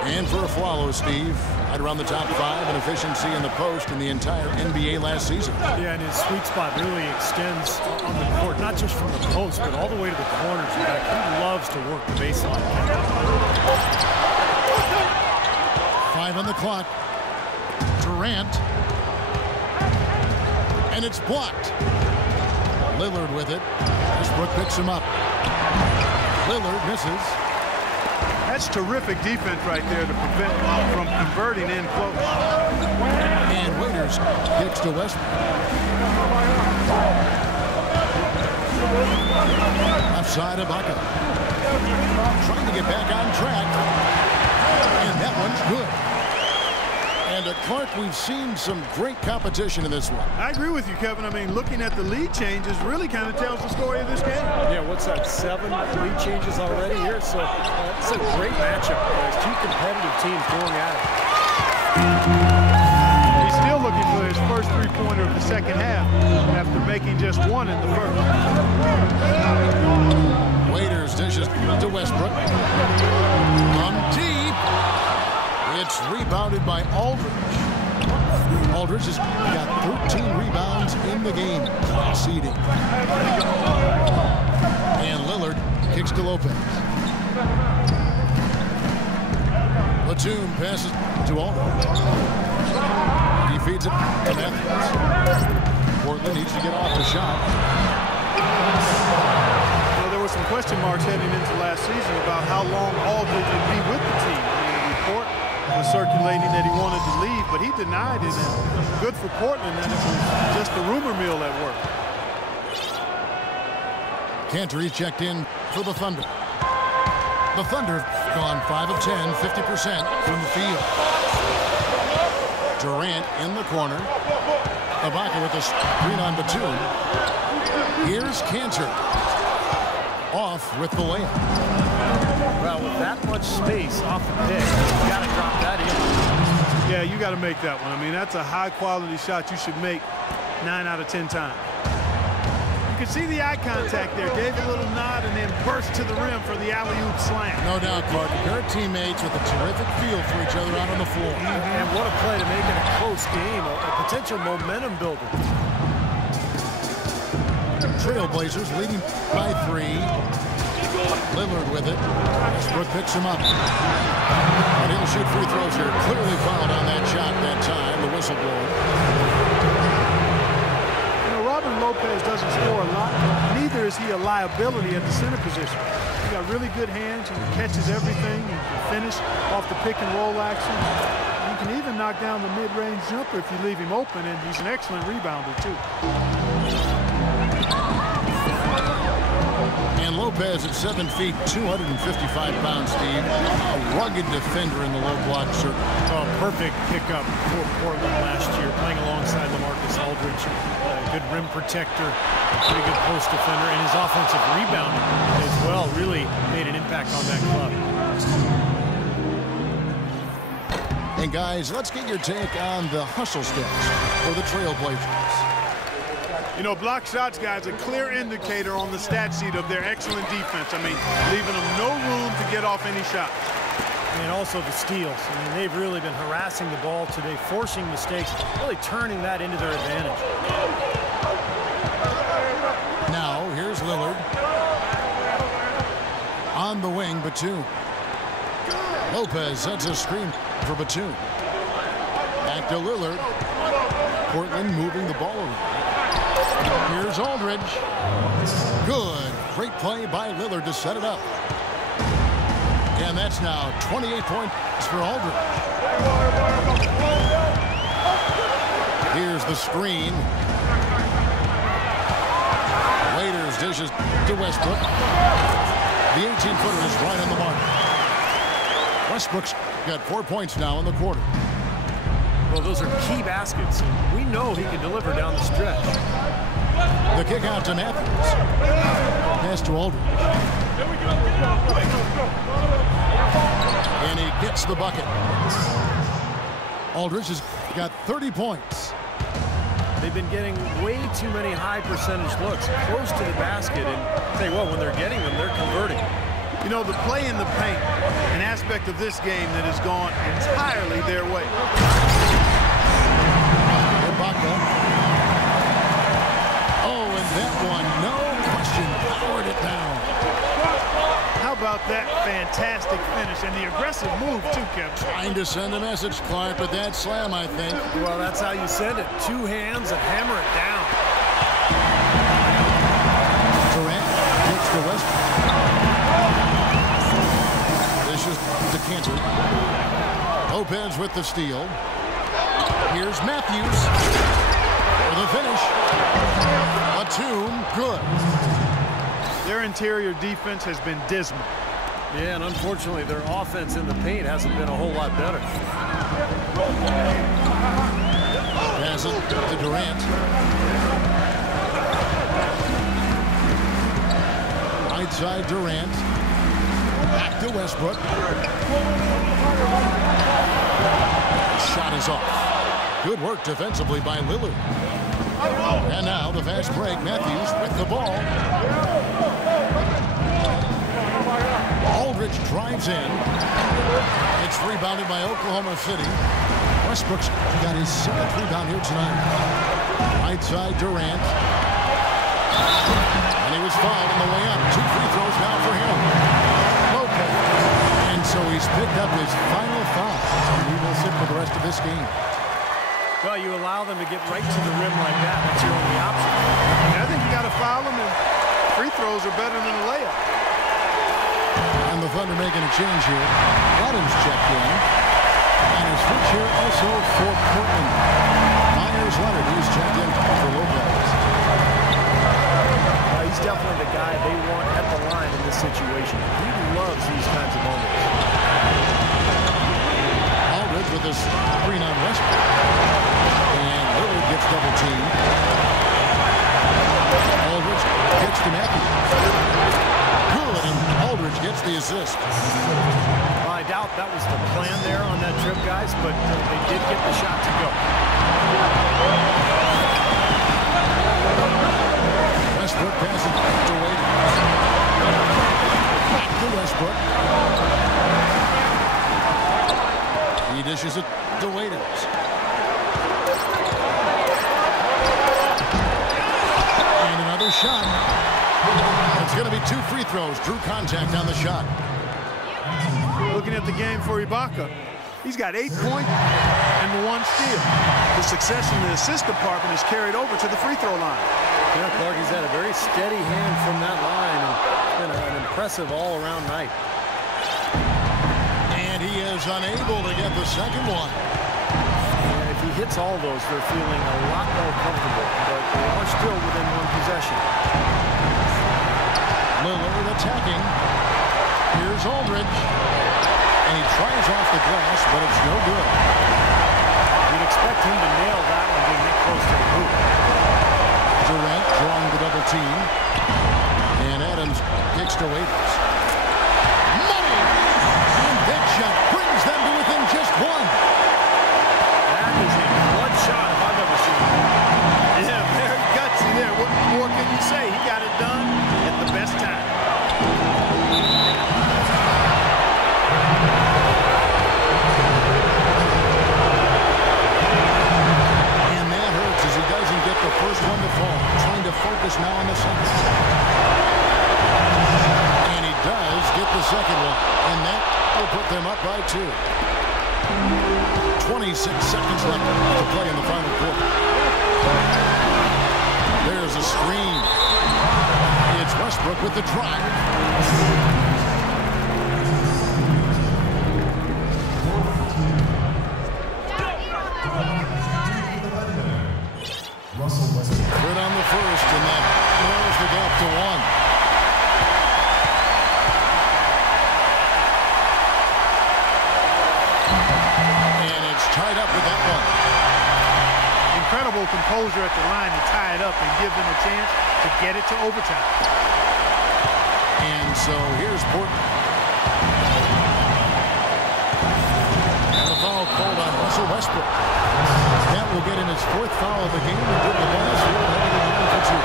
And for Aflalo, Steve, right around the top 5 in efficiency in the post in the entire NBA last season. Yeah, and his sweet spot really extends on the court, not just from the post, but all the way to the corners. In fact, he loves to work the baseline. 5 on the clock. Durant. And it's blocked. Lillard with it. Westbrook picks him up. Lillard misses. That's terrific defense right there to prevent him from converting in close. And Waiters kicks to Westbrook. Offside Ibaka. Trying to get back on track. And that one's good. And at Clark, we've seen some great competition in this one. I agree with you, Kevin. I mean, looking at the lead changes really kind of tells the story of this game. Yeah, what's that, 7 lead changes already here? So it's a great matchup. There's 2 competitive teams going at it. He's still looking for his first 3-pointer of the second half after making just 1 in the first. Waiters dishes to Westbrook. From deep. It's rebounded by Aldridge. Aldridge has got 13 rebounds in the game. Seeding. And Lillard kicks to Lopez. Batum passes to Aldridge. He feeds it to Matthews. Portland needs to get off the shot. Well, there were some question marks heading into last season about how long Aldridge would be with the team. The report was circulating that he wanted to leave, but he denied it. And good for Portland that it was just a rumor mill at work. Cantor checked in for the Thunder. The Thunder have gone 5 of 10, 50% from the field. Durant in the corner. Ibaka with a screen on Batum. Here's Cantor. Off with the layup. Well, with that much space off the pick, you got to drop that in. Yeah, you got to make that one. I mean, that's a high-quality shot you should make 9 out of 10 times. You can see the eye contact there. Gave a little nod and then burst to the rim for the alley-oop slam. No doubt, Clark. Her teammates with a terrific feel for each other out on the floor. And what a play to make it a close game, a potential momentum builder. Trailblazers leading by 3. Lillard with it. Westbrook picks him up. But he'll shoot free throws here. Clearly fouled on that shot that time. The whistle blower. You know, Robin Lopez doesn't score a lot. Neither is he a liability at the center position. He's got really good hands. He catches everything. He can finish off the pick and roll action. You can even knock down the mid-range jumper if you leave him open, and he's an excellent rebounder, too. And Lopez at 7 feet, 255 pounds, Steve. A rugged defender in the low block circle. Oh, perfect pickup for Portland last year, playing alongside LaMarcus Aldridge. Good rim protector, pretty good post defender, and his offensive rebounding as well really made an impact on that club. And guys, let's get your take on the hustle stats for the Trailblazers. You know, block shots, guys, a clear indicator on the stat sheet of their excellent defense. I mean, leaving them no room to get off any shots. And also the steals. I mean, they've really been harassing the ball today, forcing mistakes, really turning that into their advantage. Now, here's Lillard. On the wing, Batum. Lopez sets a screen for Batum. Back to Lillard. Portland moving the ball around. Here's Aldridge. Good. Great play by Lillard to set it up. And that's now 28 points for Aldridge. Here's the screen. Waiters dishes to Westbrook. The 18-footer is right on the mark. Westbrook's got 4 points now in the quarter. Well, those are key baskets, and we know he can deliver down the stretch. The kick out to Matthews. Pass to Aldridge. And he gets the bucket. Aldridge has got 30 points. They've been getting way too many high percentage looks close to the basket, and tell you what, when they're getting them, they're converting. You know, the play in the paint, an aspect of this game that has gone entirely their way. Oh, and that one, no question, powered it down. How about that fantastic finish and the aggressive move, too, Kevin? Trying to send a message, Clark, but that slam, I think. Well, that's how you send it. Two hands and hammer it down. Durant takes the West. This is the Cantor. Lopez with the steal. Here's Matthews for the finish. Batum, good. Their interior defense has been dismal. Yeah, and unfortunately, their offense in the paint hasn't been a whole lot better. Pass it to Durant. Right side, Durant. Back to Westbrook. Shot is off. Good work defensively by Lillard. And now the fast break. Matthews with the ball. Aldridge drives in. It's rebounded by Oklahoma City. Westbrook's got his 7th rebound here tonight. Right side, Durant. And he was fouled on the way up. 2 free throws now for him. Lopez. And so he's picked up his final foul. And he will sit for the rest of this game. Well, you allow them to get right to the rim like that. That's your only option. And I think you got to foul them, and free throws are better than a layup. And the Thunder making a change here. Adams checked in. And a switch here also for Portland. Myers Leonard, he's checked in for Lopez. He's definitely the guy they want at the line in this situation. He loves these kinds of moments. Aldridge with a screen on Westbrook. And Lillard gets double teamed. Aldridge gets to Matthews. Good, and Aldridge gets the assist. Well, I doubt that was the plan there on that trip, guys, but they did get the shot to go. Westbrook passes to Wade. Back to Westbrook. He dishes it to Waiters. And another shot. It's going to be 2 free throws. Drew contact on the shot. Looking at the game for Ibaka, he's got 8 points and 1 steal. The success in the assist department is carried over to the free throw line. Yeah, Clark, he's had a very steady hand from that line. It's been an impressive all-around night. And he is unable to get the second one. And if he hits all those, they're feeling a lot more comfortable, but they are still within 1 possession. Lillard attacking. Here's Aldridge. And he tries off the glass, but it's no good. You'd expect him to nail that one being that close to the hoop. Durant drawing the double team. And Adams kicks to Waiters. Money! And that shot brings them to within just 1. 26 seconds left to play in the final quarter. There's a screen. It's Westbrook with the drive. Good on the first, and that narrows the gap to 1. And it's tied up with that one. Incredible composure at the line to tie it up and give them a chance to get it to overtime. And so here's Portland. And a foul called on Russell Westbrook. That will get in his 4th foul of the game and give the Bulls heading for 2.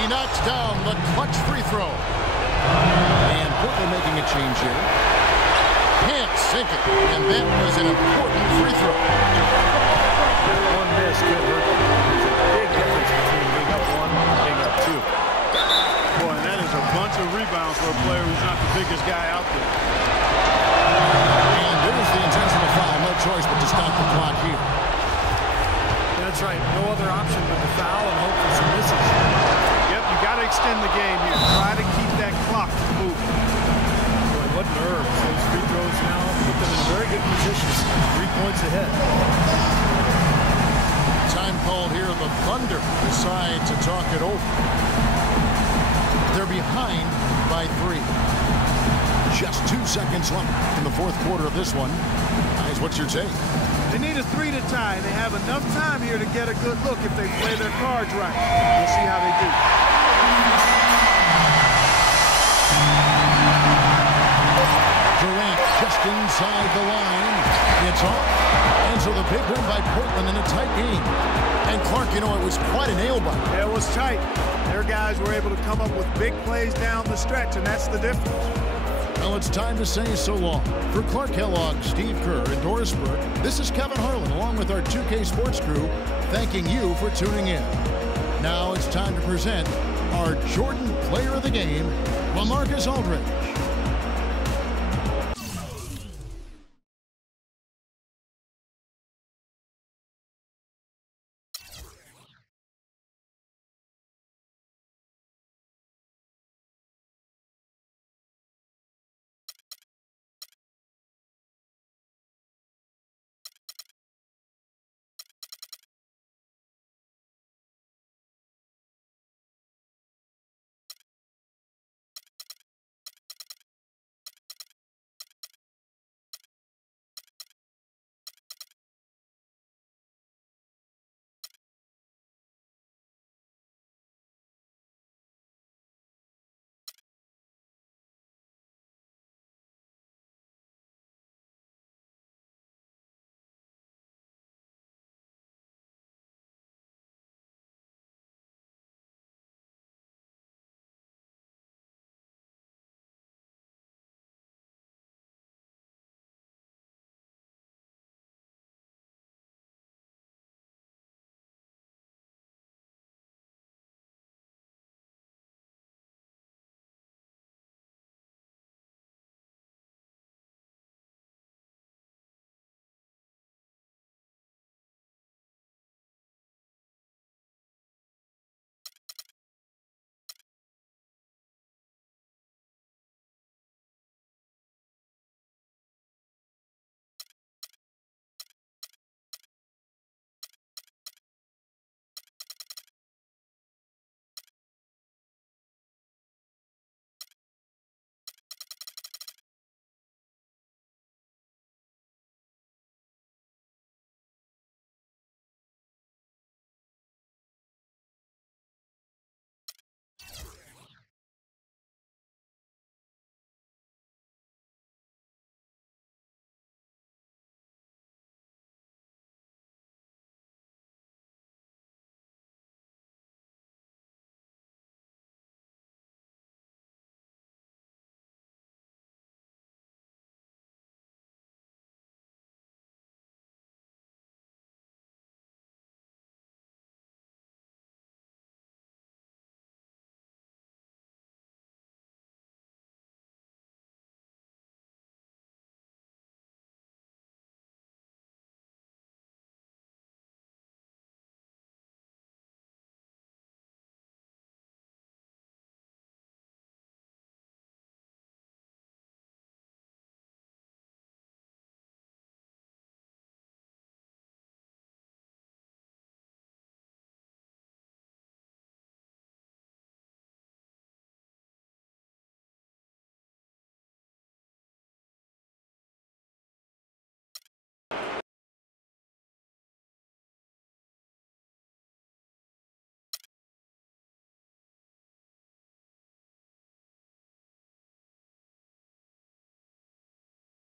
He knocks down the clutch free throw. And Portland making a change here. Can't sink it. And that was an important free throw. One miss could hurt. There's a big difference between being up 1 and being up 2. Boy, and that is a bunch of rebounds for a player who's not the biggest guy out there. And there's the intentional foul. No choice but to stop the clock here. That's right. No other option but to foul and hope for some misses. Yep, you got to extend the game here. Try to keep that clock moving. Boy, what nerves. Those free throws now put them in very good position. 3 points ahead. Time called here. The Thunder decide to talk it over. They're behind by 3. Just 2 seconds left in the 4th quarter of this one. Guys, what's your take? They need a 3 to tie. They have enough time here to get a good look if they play their cards right. We'll see how they do. Durant just inside the line. It's off. And so the big win by Portland in a tight game. And Clark, you know, it was quite a nail-biter. Yeah, it was tight. Their guys were able to come up with big plays down the stretch, and that's the difference. Well, it's time to say so long. For Clark Kellogg, Steve Kerr, and Doris Burke, this is Kevin Harlan, along with our 2K Sports crew, thanking you for tuning in. Now it's time to present our Jordan Player of the Game, LaMarcus Aldridge.